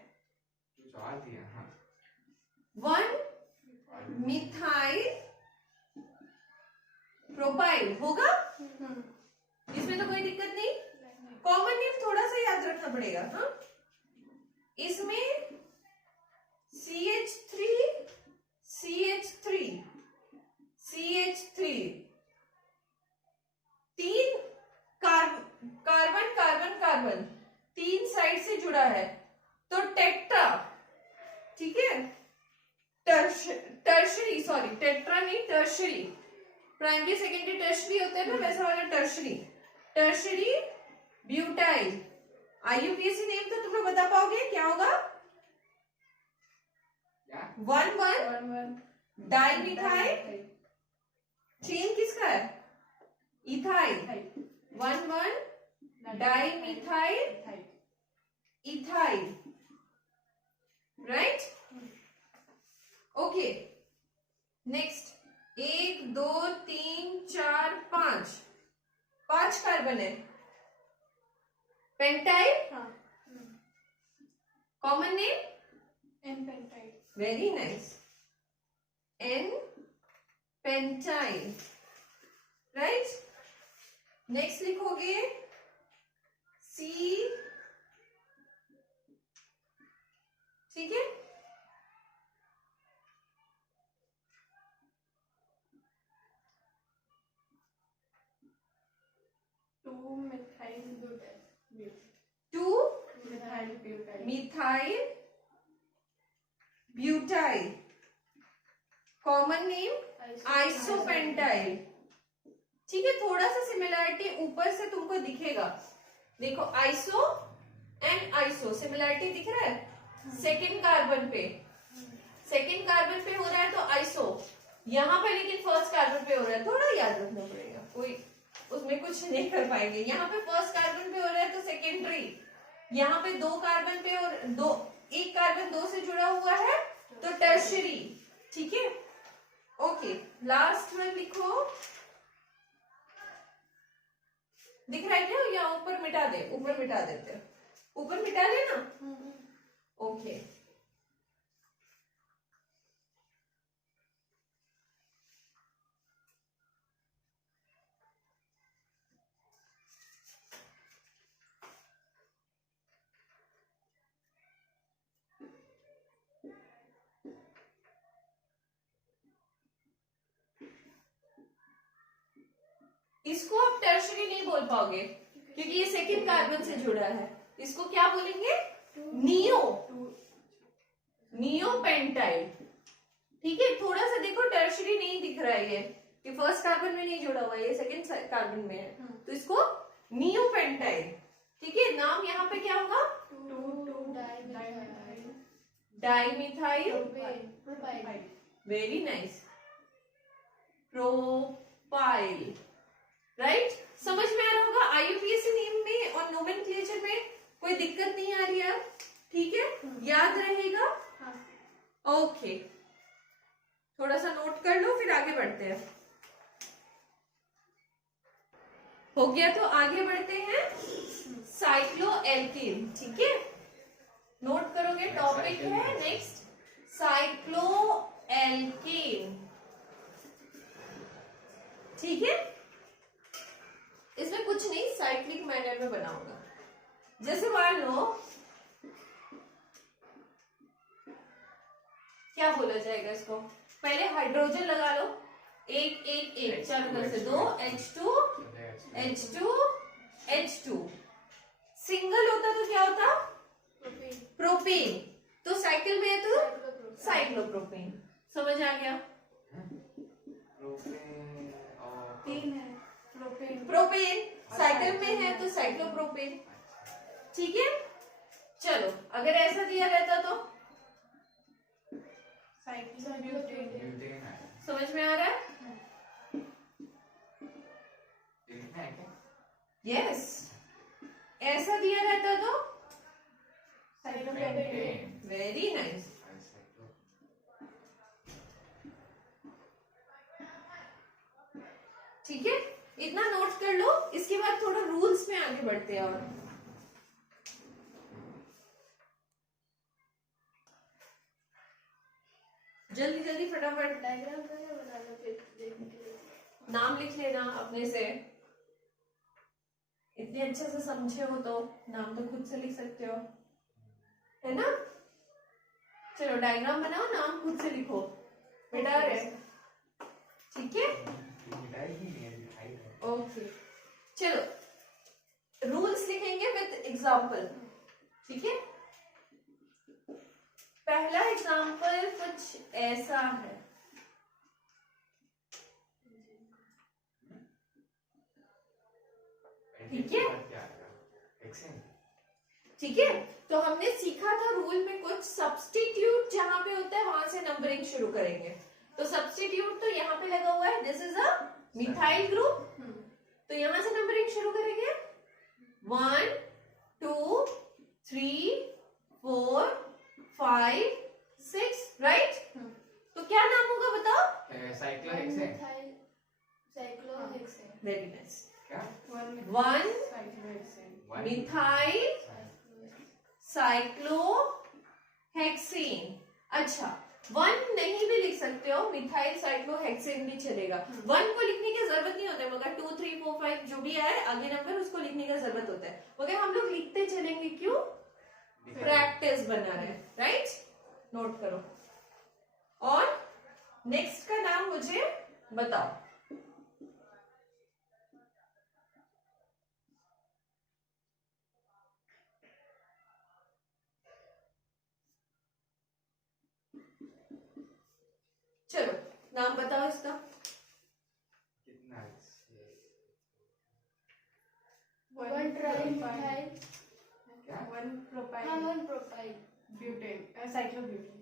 कुछ और दिया, हाँ 1 मिथाइल प्रोपाइल होगा, इसमें तो कोई दिक्कत नहीं। कॉमन नेम थोड़ा सा याद रखना पड़ेगा, हाँ। इसमें CH3 तीन कार्बन 3 साइड से जुड़ा है, तो टेट्रा, ठीक है, टर्शरी, सॉरी टेट्रा नहीं, टर्शरी, प्राइमरी सेकेंडरी टर्शरी होता है ना, वैसा वाला टर्शरी ब्यूटाइल। IUPAC नेम तो तुम्हें बता पाओगे क्या होगा? 1 डाइमिथाइल, चेन किसका है? Ethyl, 1 dimethyl ethyl, right. Okay, next 1 2 3 4 5 carbon है, pentyl, common name very nice, N pentyl, right. Next लिखोगे C, ठीक है, two methyl butyl, common name isopentyl, ठीक है। थोड़ा सा सिमिलरिटी ऊपर से तुमको दिखेगा, देखो आइसो एंड आइसो सिमिलरिटी दिख रहा है, सेकेंड कार्बन पे, सेकेंड कार्बन पे हो रहा है तो आइसो, यहाँ पे लेकिन फर्स्ट कार्बन पे हो रहा है, थोड़ा याद रखना पड़ेगा, कोई उसमें कुछ नहीं कर पाएंगे। यहाँ पे फर्स्ट कार्बन पे हो रहा है तो सेकेंडरी, यहाँ पे दो कार्बन पे और दो, एक कार्बन दो से जुड़ा हुआ है तो टर्शरी। ठीक है, ओके। लास्ट में लिखो, दिख रहा है क्या, या ऊपर मिटा दे, ऊपर मिटा देते हैं, ऊपर मिटा देना। ओके, इसको आप टर्शरी नहीं बोल पाओगे क्योंकि ये सेकंड कार्बन से जुड़ा है। इसको क्या बोलेंगे, नियो, नियो पेंटाइल। ठीक है, थोड़ा सा देखो टर्शरी नहीं दिख रहा है ये, कि फर्स्ट कार्बन में नहीं जुड़ा हुआ है, ये सेकंड कार्बन में है, तो इसको नियो पेंटाइल। ठीक है, नाम यहाँ पे क्या होगा, dimethyl, very nice, propyl. Right, समझ में आ रहा होगा। आईयूपीएसी नेम में और नोमेनक्लेचर में कोई दिक्कत नहीं आ रही है, ठीक है, याद रहेगा। ओके, थोड़ा सा नोट कर लो फिर आगे बढ़ते हैं। हो गया तो आगे बढ़ते हैं, साइक्लोएल्केन। ठीक है, नोट करोगे, टॉपिक है नेक्स्ट साइक्लोएल्केन। ठीक है, इसमें कुछ नहीं, साइक्लिक मैनर में बनाऊंगा। जैसे मान लो, क्या बोला जाएगा इसको, पहले हाइड्रोजन लगा लो, एक एक एक, चारों तरफ से दो, H2 H2 H2, सिंगल होता तो क्या होता, प्रोपेन, तो साइकिल में है तो साइक्लोप्रोपेन। समझ आ गया, प्रोपेन साइकिल में है तो साइक्लोप्रोपेन। ठीक है, चलो अगर ऐसा दिया रहता तो समझ में आ रहा है, यस। ऐसा दिया रहता तो वेरी नाइस। ठीक है, इतना नोट कर लो, इसके बाद थोड़ा रूल्स में आगे बढ़ते हैं। और जल्दी जल्दी फटाफट डायग्राम कैसे बनाना फिर देखने के लिए। नाम लिख लेना अपने से, इतने अच्छे से समझे हो तो नाम तो खुद से लिख सकते हो, है ना। चलो डायग्राम बनाओ, नाम खुद से लिखो, बेटा है, ठीक है। ओके, चलो रूल्स लिखेंगे विद एग्जाम्पल। ठीक है, पहला एग्जाम्पल कुछ ऐसा है, ठीक है। ठीक है, तो हमने सीखा था रूल में कुछ सब्स्टिट्यूट जहां पे होता है वहां से नंबरिंग शुरू करेंगे। तो सब्स्टिट्यूट तो यहाँ पे लगा हुआ है, this is a methyl group, तो यहां से नंबरिंग शुरू करेंगे, 1 2 3 4 5 6, राइट। तो क्या नाम होगा बताओ, साइक्लोहेक्सेन। वेरी नाइस, क्या, 1 मिथाइल साइक्लोहेक्सेन। अच्छा, 1 नहीं भी लिख सकते हो, मिथाइल साइक्लोहेक्सेन भी चलेगा। 1 को लिखने की जरूरत नहीं होता है, मगर 2 3 4 5 जो भी आए आगे नंबर उसको लिखने का जरूरत होता है, मगर हम लोग लिखते चलेंगे, क्यों, प्रैक्टिस बना रहे हैं, राइट। नोट करो, और नेक्स्ट का नाम मुझे बताओ। चलो नाम बताओ इसका, कितना, वन ट्राइमिथाइल, क्या, one propyl, butane cyclobutane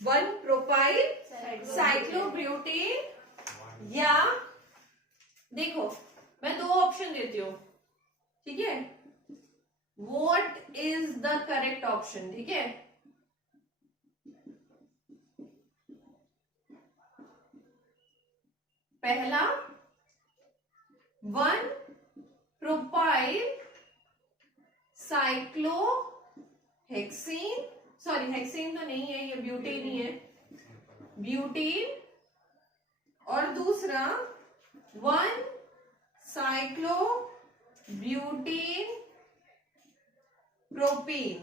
1 propyl cyclobutane, या देखो मैं 2 ऑप्शन देती हूँ, ठीक है, what is the correct option, ठीक है। पहला 1 प्रोपाइल साइक्लोहेक्सेन, सॉरी हेक्सेन तो नहीं है, ये ब्यूटेन ही है, ब्यूटेन, और दूसरा 1 साइक्लोब्यूटेन प्रोपेन।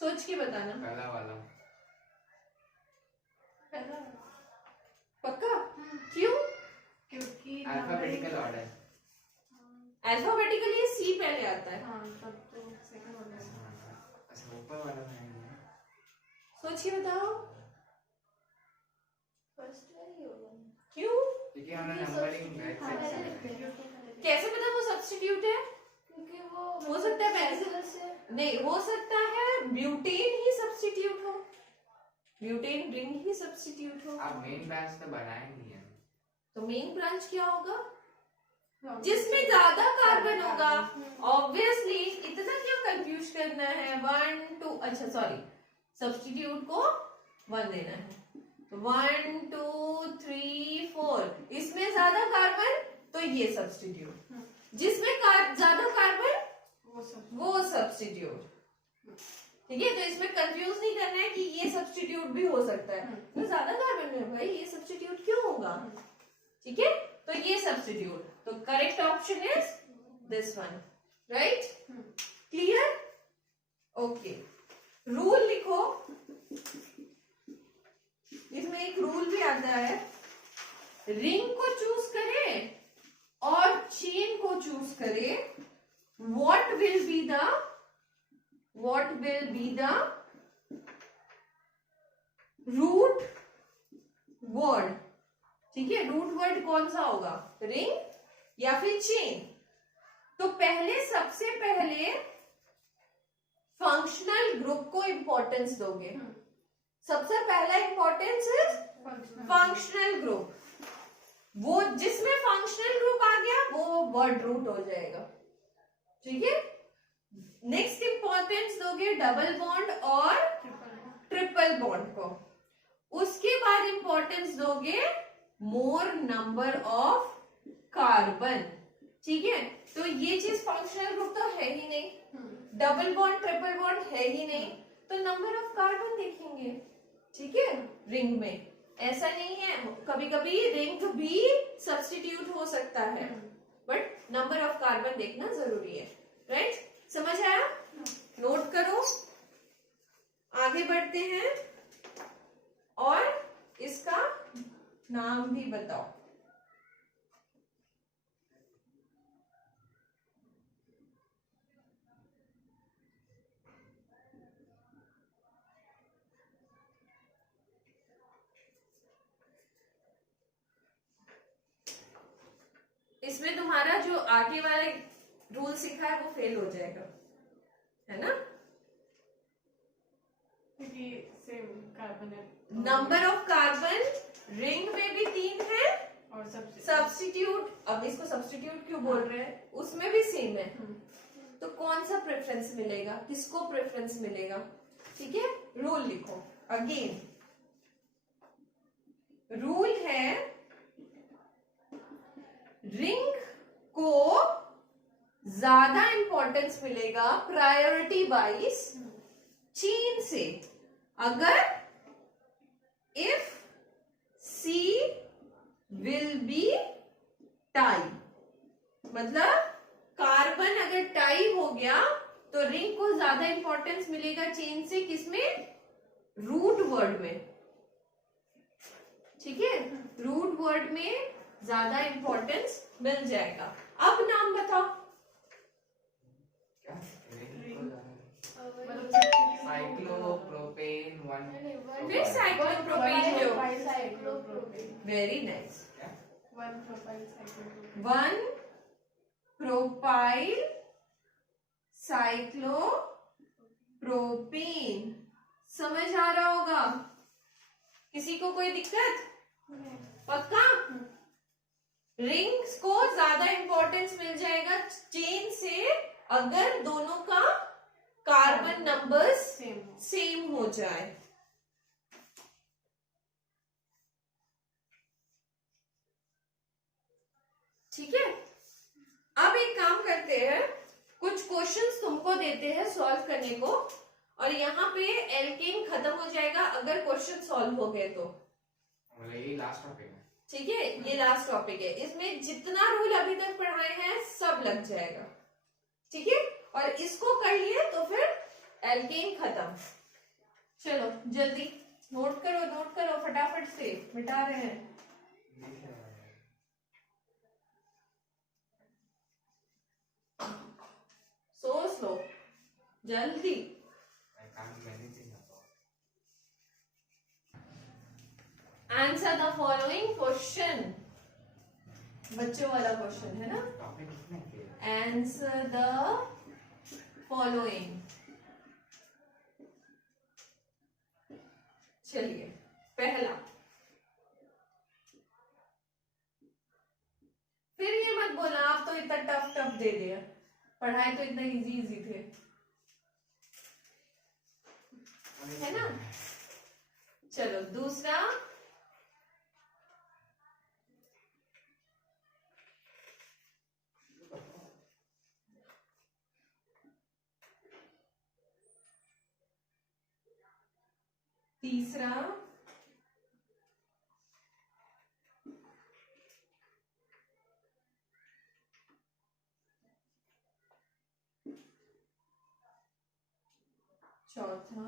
सोच के बताना। पहला वाला। पक्का? क्यों? क्योंकि अल्फाबेटिकल ऑर्डर। अल्फाबेटिकली सी पहले आता है। हाँ तब तो सेकंड वाला है। अच्छा ऊपर वाला नहीं है। सोच के बताओ फर्स्ट वाली होगा क्यों? क्योंकि हमने नंबरिंग बैक से कैसे पता वो सब्स्टिट्यूट है? क्योंकि वो हो सकता है पेंसिल से नहीं, हो सकता है ब्यूटेन ही सब्स्टिट्यूट हो, ब्यूटेन रिंग ही सब्स्टिट्यूट हो। आप मेन ब्रांच तो बनाए नहीं है। तो मेन ब्रांच क्या होगा? जिसमें ज्यादा कार्बन होगा। ऑब्वियसली इतना क्यों कंफ्यूज करना है? 1 2, अच्छा सॉरी, सब्स्टिट्यूट को 1 देना है, तो 1 2 3 4, इसमें ज्यादा कार्बन तो ये सब्स्टिट्यूट, जिसमें ज्यादा कार्बन वो सब्स्टिट्यूट, ठीक है। तो इसमें कंफ्यूज नहीं करना है कि ये सब्स्टिट्यूट भी हो सकता है, तो ज्यादा कार्बन में भाई ये सब्स्टिट्यूट क्यों होगा, ठीक है। तो ये सब्स्टिट्यूट, तो correct option is this one, right? Clear? Okay, rule लिखो, इसमें एक रूल भी आता है, रिंग को चूज करें और चेन को चूज करें, what will be the root word, ठीक है। रूट वर्ड कौन सा होगा, रिंग या फिर चेन? तो पहले सबसे पहले फंक्शनल ग्रुप को इंपॉर्टेंस दोगे, सबसे पहला इंपॉर्टेंस इज फंक्शनल ग्रुप, वो जिसमें फंक्शनल ग्रुप आ गया वो वर्ड रूट हो जाएगा, ठीक है। नेक्स्ट इंपॉर्टेंस दोगे डबल बॉन्ड और ट्रिपल बॉन्ड को, उसके बाद इंपॉर्टेंस दोगे मोर नंबर ऑफ कार्बन, ठीक है। तो ये चीज फंक्शनल ग्रुप तो है ही नहीं, डबल बॉन्ड ट्रिपल बॉन्ड है ही नहीं, तो नंबर ऑफ कार्बन देखेंगे, ठीक है। रिंग में ऐसा नहीं है, कभी कभी रिंग भी सब्स्टिट्यूट हो सकता है, बट नंबर ऑफ कार्बन देखना जरूरी है, राइट? समझ आया? नोट करो, आगे बढ़ते हैं और इसका नाम भी बताओ। इसमें तुम्हारा जो आगे वाला रूल सीखा है वो फेल हो जाएगा, है ना? क्योंकि सेम कार्बन है, नंबर ऑफ कार्बन रिंग में भी 3 है और सब्स्टिट्यूट, अब इसको सब्स्टिट्यूट क्यों बोल रहे हैं, उसमें भी सेम है, तो कौन सा प्रेफरेंस मिलेगा, किसको प्रेफरेंस मिलेगा, ठीक है। रूल लिखो अगेन, रूल है रिंग को ज्यादा इंपॉर्टेंस मिलेगा प्रायोरिटी वाइज चेन से, अगर if C will be tie, मतलब कार्बन अगर टाई हो गया तो रिंग को ज्यादा इंपॉर्टेंस मिलेगा चेन से, किसमें, रूट वर्ड में, ठीक है। रूट वर्ड में ज्यादा इंपॉर्टेंस मिल जाएगा। अब नाम बताओ, साइक्लोप्रोपेन 1, फिर साइक्लोप्रोपेन लो, cyclopropane, very nice, 1 propyl cyclopropane, 1 propyl propene. समझ आ रहा होगा? किसी को कोई दिक्कत? पक्का? रिंग्स को ज्यादा इंपॉर्टेंस मिल जाएगा चेन से अगर दोनों का कार्बन नंबर्स सेम हो जाए। ठीक है, अब एक काम करते हैं, कुछ क्वेश्चंस तुमको देते हैं सॉल्व करने को, और यहाँ पे एल्केन खत्म हो जाएगा अगर क्वेश्चन सॉल्व हो गए तो। ये लास्ट टॉपिक है। ठीक है, ये लास्ट टॉपिक है, इसमें जितना रूल अभी तक पढ़ाए हैं सब लग जाएगा। ठीक है, और इसको कर लिए तो फिर एल्केन खत्म। चलो जल्दी नोट करो फटाफट से, मिटा रहे हैं। सोच लो जल्दी। आंसर द फॉलोइंग क्वेश्चन, बच्चों वाला क्वेश्चन है ना। Answer the following. चलिए पहला, फिर ये मत बोला आप तो इतना टफ दे दिया, पढ़ाए तो इतना इजी थे, है ना। चलो दूसरा, तीसरा, चौथा,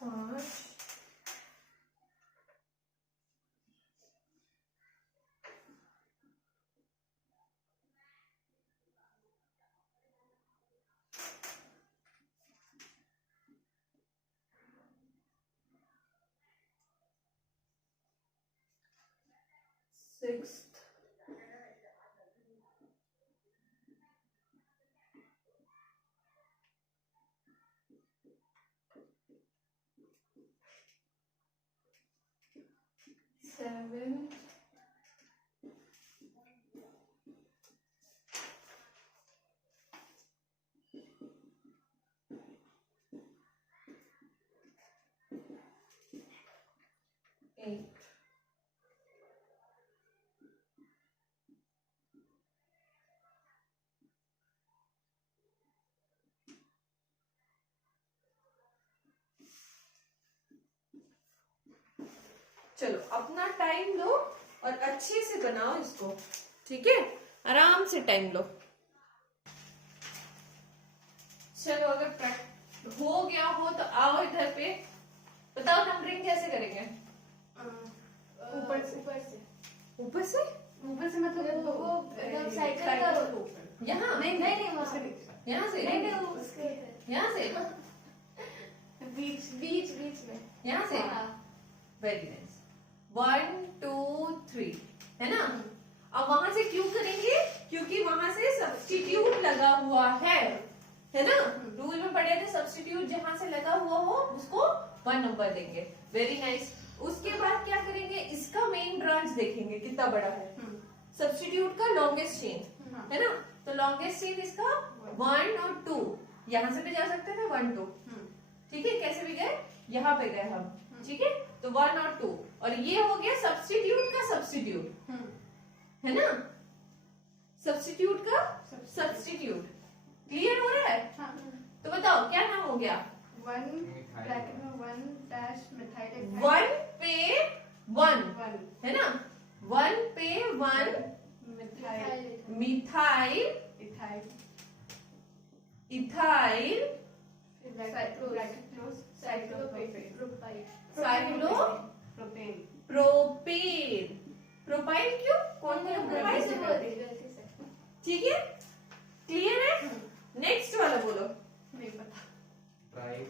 पांच, सिक्स्थ, सेवेंथ, एट। चलो अपना टाइम लो और अच्छे से बनाओ इसको, ठीक है, आराम से टाइम लो। चलो अगर हो गया हो तो आओ इधर पे, बताओ नंबरिंग कैसे करेंगे? ऊपर से ऊपर से मतलब वो साइकिल का यहाँ नहीं वहाँ से यहाँ से नहीं उसके यहाँ से बीच में यहाँ से। वेरी नाइस, 1 2 3, है ना। अब वहां से क्यों करेंगे? क्योंकि वहां से सब्स्टिट्यूट लगा हुआ है ना। रूल में पढ़े थे सब्स्टिट्यूट जहां से लगा हुआ हो उसको 1 नंबर देंगे। Very nice. उसके बाद क्या करेंगे, इसका मेन ब्रांच देखेंगे कितना बड़ा है, सब्स्टिट्यूट का लॉन्गेस्ट चेन, है ना। तो लॉन्गेस्ट चेन इसका 1 और 2, यहाँ से भी जा सकते थे 1 2, ठीक है, कैसे भी गए, यहाँ पे गए हम, ठीक है। तो 1 और 2, और ये हो गया सब्स्टिट्यूट का सब्स्टिट्यूट, है ना, सब्स्टिट्यूट का सब्स्टिट्यूट। क्लियर हो रहा है? तो बताओ क्या नाम हो गया? 1 ब्रैकेट में 1 डैश मिथाइल 1 पे 1, है ना, 1 पे 1 मिथाइल इथाइल प्रोपेन। प्रोपाइल क्यों? कौन बोला प्रोपाइल से बोलते? ठीक है, क्लियर है। नेक्स्ट वाला बोलो। नहीं पता।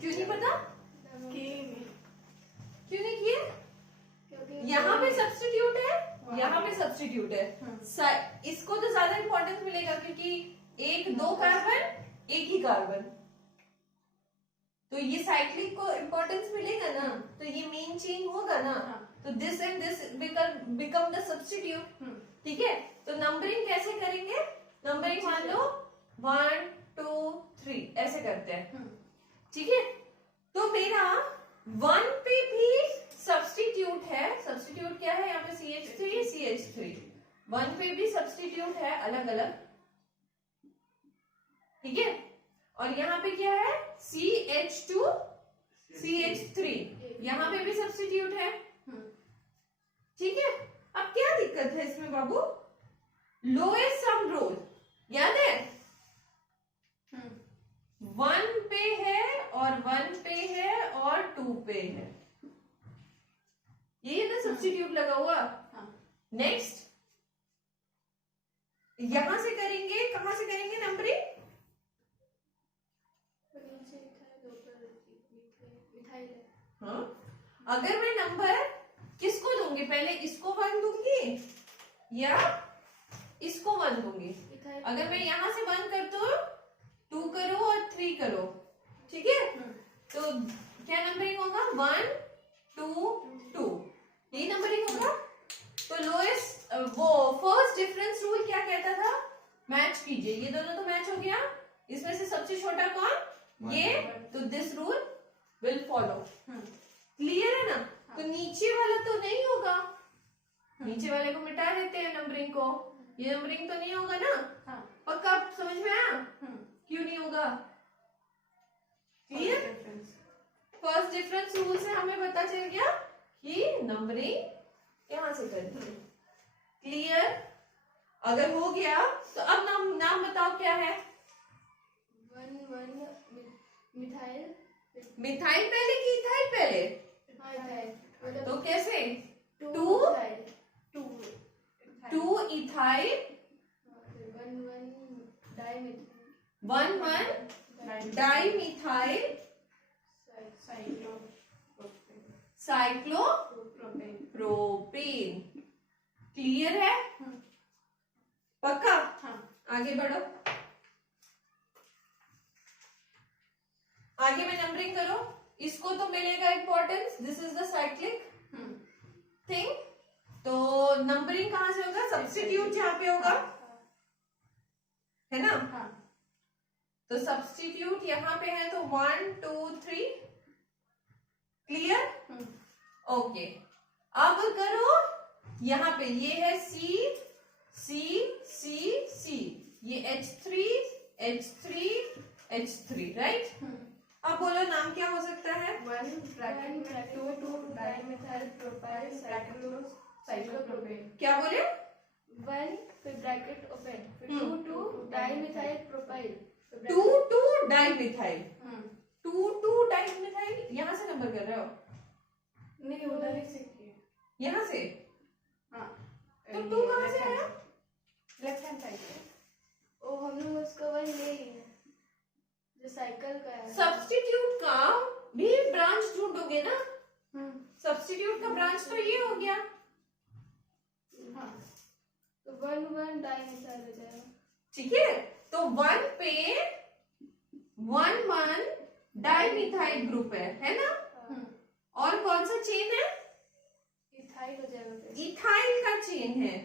क्यों नहीं पता? कि इसको तो ज्यादा इंपॉर्टेंस मिलेगा क्योंकि एक दो कार्बन एक ही कार्बन, तो ये साइक्लिक को इंपॉर्टेंस मिलेगा ना, तो ये मेन चेन होगा ना, तो this and this become the substitute. ठीक है, तो नंबरिंग कैसे करेंगे? नंबरिंग मान लो 1 2 3 ऐसे करते हैं। ठीक है, तो मेरा 1 पे भी सब्स्टिट्यूट है। सब्स्टिट्यूट क्या है यहाँ पे? CH3 CH3। 1 पे भी सब्स्टिट्यूट है अलग अलग। ठीक है, और यहाँ पे क्या है? CH2 CH3, यहाँ पे भी सब्स्टिट्यूट है। ठीक है, अब क्या दिक्कत है इसमें बाबू? लोएस्ट सम रोल याद है? 1 पे है और 1 पे है और 2 पे है, ये ना सब्स्टिट्यूट लगा हुआ। नेक्स्ट यहां से करेंगे, कहां से करेंगे नंबरिंग? हाँ, अगर मैं नंबर किसको दूंगी? पहले इसको 1 दूंगी या इसको 1 दूंगी? अगर मैं यहां से 1 कर तो 2 करो और 3 करो। ठीक है, तो क्या नंबरिंग होगा? 1 2 2, ये नंबरिंग होगा। तो लोएस्ट वो फर्स्ट डिफरेंस रूल क्या कहता था? मैच कीजिए, ये दोनों तो मैच हो गया, इसमें से सबसे छोटा कौन? ये, तो this rule will follow. Clear है ना? तो नीचे वाला तो नहीं होगा, नीचे वाले को मिटा देते हैं नंबरिंग को, ये नंबरिंग तो नहीं होगा ना? पक्का समझ में आया? क्यों नहीं होगा? क्लियर? फर्स्ट डिफरेंस रूल से हमें पता चल गया कि नंबरिंग यहां से करनी है। क्लियर? अगर हो गया तो अब नाम बताओ क्या है? 1 1 मिथाइल। मिथाइल पहले कि इथाइल पहले? तो कैसे? 2 इथाइल 1 1 डाइमिथाइल साइक्लोप्रोपेन। क्लियर है? पक्का? आगे बढ़ो, आगे में नंबरिंग करो। इसको तो मिलेगा importance, this is the cyclic thing. तो नंबरिंग कहां से होगा? सब्स्टिट्यूट जहां पे होगा, है ना? तो सब्स्टिट्यूट यहां पे है, तो 1 2 3। क्लियर? ओके, अब करो यहां पे, ये है C C C C, ये H3 H3 H3, राइट? अब बोलो नाम क्या हो सकता है? 1 ब्रैकेट 2 डाइमिथाइल प्रोपाइल साइक्लोप्रोपेन। क्या बोले? 1 फिर ब्रैकेट ओपन, फिर 2 डाइमिथाइल प्रोपाइल 2 डाइमिथाइल 2 डाइमिथाइल। यहां से नंबर कर रहे हो? नहीं, उधर लिख सकती है यहां से। तो 2 कहां से आया? लेफ्ट हैंड साइड पे। ओ, हम लोग उसका 1 ले ही है जो साइकिल का है। सब्स्टिट्यूट का भी ब्रांच ढूंढोगे ना? सब्स्टिट्यूट का ब्रांच तो ये हो गया। तो 1 1 डाइमिथाइल हो जाएगा। ठीक है, तो 1 पे 1 1 डाइमिथाइल ग्रुप है ना? और कौन सा चेन है? इथाइल हो जाएगा फिर। इथाइल का चेन है,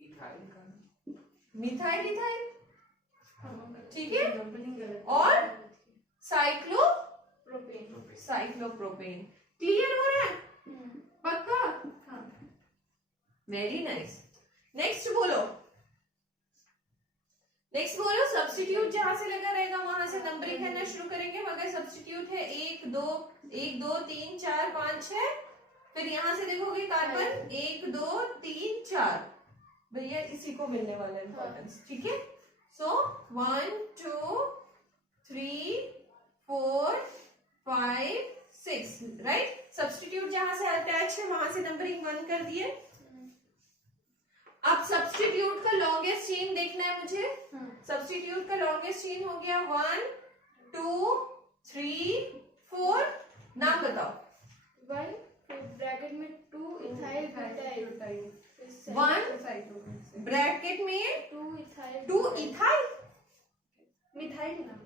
इथाइल का मिथाइल इथाइल। ठीक है, है, और प्रोपेन। साइक्लोप्रोपेन। क्लियर हो रहा है? पक्का? Very nice. नेक्स्ट बोलो, नेक्स्ट बोलो। सब्स्टिट्यूट जहां से लगा रहेगा वहां से नंबरिंग करना शुरू करेंगे। मगर सब्स्टिट्यूट है 1 2 3 4 5 6, फिर यहां से देखोगे कार्बन 1 2 3 4, भैया इसी को मिलने वाला है इंपॉर्टेंस। ठीक है, सो 1 2 3 4 5 6, राइट? सब्स्टिट्यूट जहां से अटैच है वहां से नंबरिंग 1 कर दिए। अब सब्स्टिट्यूट का लॉन्गेस्ट चेन देखना है मुझे। सब्स्टिट्यूट का लॉन्गेस्ट चेन हो गया 1 2 3 4। नाम बताओ। 1 फिर ब्रैकेट में 2 इथाइल ब्यूटाइल, 1 ब्रैकेट में 2 इथाइल 2 इथाइल मिथाइल ना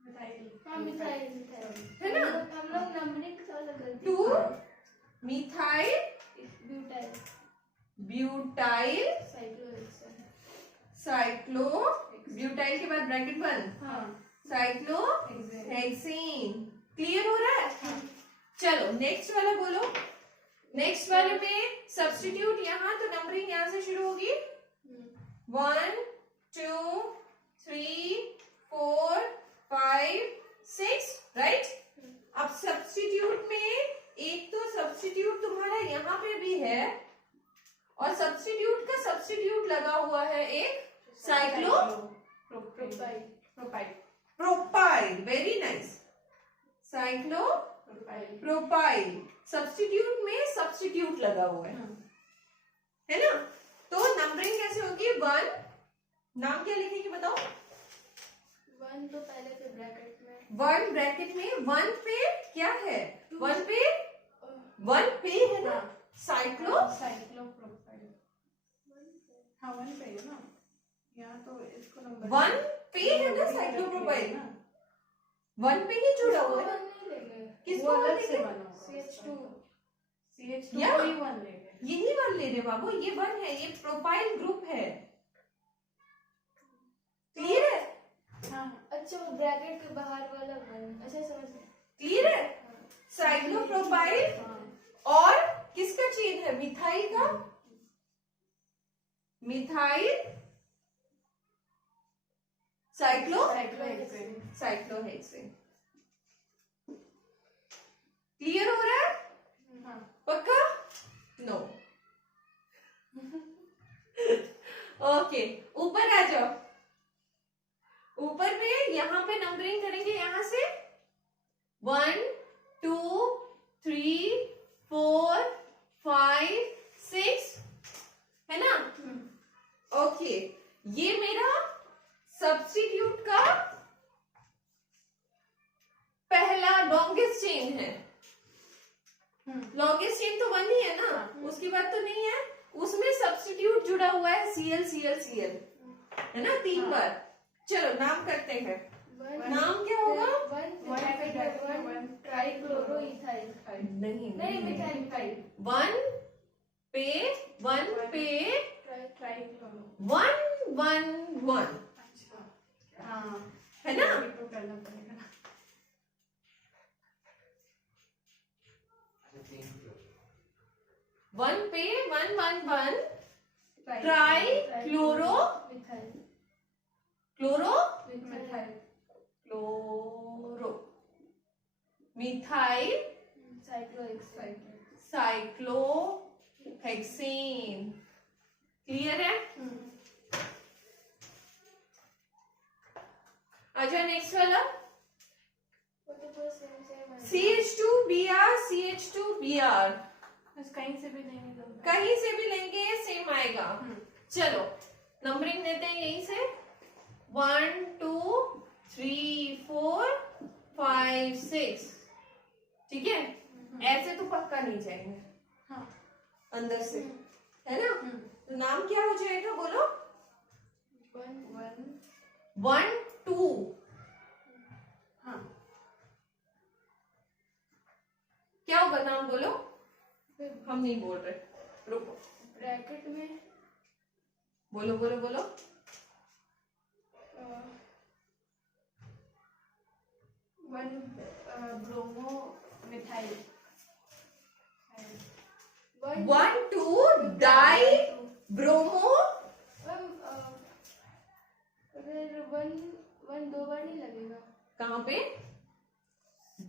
मिथाइल हाँ मिथाइल मिथाइल है ना? हम लोग नंबरिंग थोड़ा गलती 2 methyl butyl butyl cyclohexane cyclo butyl के बाद ब्रैकेट बंद हाँ साइक्लो हेक्सेन क्लियर हो रहा है? चलो नेक्स्ट वाला बोलो। नेक्स्ट वाले में सब्स्टिट्यूट यहाँ तो नंबरिंग यहाँ से शुरू होगी 1 2 3 4 5 6 राइट। अब सब्स्टिट्यूट में एक तो सब्स्टिट्यूट तुम्हारा यहाँ पे भी है और सब्स्टिट्यूट का सब्स्टिट्यूट लगा हुआ है एक cyclo propyl propyl propyl very nice cyclo propyl propyl substitute में सब्स्टिट्यूट लगा हुआ है ना? तो नंबरिंग कैसे होगी 1 नाम क्या लिखेंगे बताओ? 1 तो पहले से ब्रैकेट में 1 ब्रैकेट में 1 पे क्या है? 1 पे 1 पे है ना साइक्लो साइक्लोप्रोपाइल हाँ 1 पे है ना यहाँ तो इसको नंबर 1 पे है ना साइक्लोप्रोपाइल 1 पे ही जुड़ा हुआ है। नहीं लेंगे किसको वो वन अलग से लेंगे? बना होगा CH2 CH2 या? को ही 1 लेंगे यही 1 ले रहे बाबू ये 1 है ये प्रोपाइल ग्रुप है क्लियर है? हाँ अच्छा वो ब्रैकेट के बाहर वाला 1 अच्छा समझ गए क्लियर है? साइक्लोप्रोपाइल हाँ और किसका चेन है? मिथाइल का methyl cyclo cyclohexane cyclohexane clear हो रहा है? हाँ पक्का? नो ओके ऊपर आ जाओ। ऊपर में यहाँ पे नंबरिंग करेंगे यहाँ से 1 2 3 4 5 6 है ना? ओके ये मेरा सब्स्टिट्यूट का पहला लॉन्गेस्ट चेन है। लॉन्गेस्ट चेन तो 1 ही है ना उसके बाद तो नहीं है उसमें सब्स्टिट्यूट जुड़ा हुआ है Cl है ना 3 बार। चलो नाम करते हैं नाम क्या होगा? 1 ट्राइक्लोरो इथाइल नहीं नहीं मिथाइल 1 पे 1 पे ट्राइक्लोरो 1 1 1 अच्छा हाँ है ना? तो करना पड़ेगा ना 1 पे 1 1 1 try chloro methyl chloro methyl chloro methyl cyclohexane cyclo hexane clear है? अच्छा नेक्स्ट वाला वो तो पूरा सेम है CH2Br CH2Br बस कहीं से भी लेंगे तो कहीं से भी लेंगे सेम आएगा। चलो नंबरिंग देते हैं यहीं से 1 2 3 4 5 6 ठीक है? ऐसे तो पक्का नहीं जाएंगे हाँ अंदर से है ना? तो नाम क्या हो जाएगा बोलो? 1 2 हाँ क्या होगा नाम बोलो? हम नहीं बोल रहे रुको ब्रैकेट में बोलो बोलो बोलो 1 ब्रोमो मिथाइल 1 2 डाई ब्रोमो अगर 1 2 बार नहीं लगेगा कहाँ पे?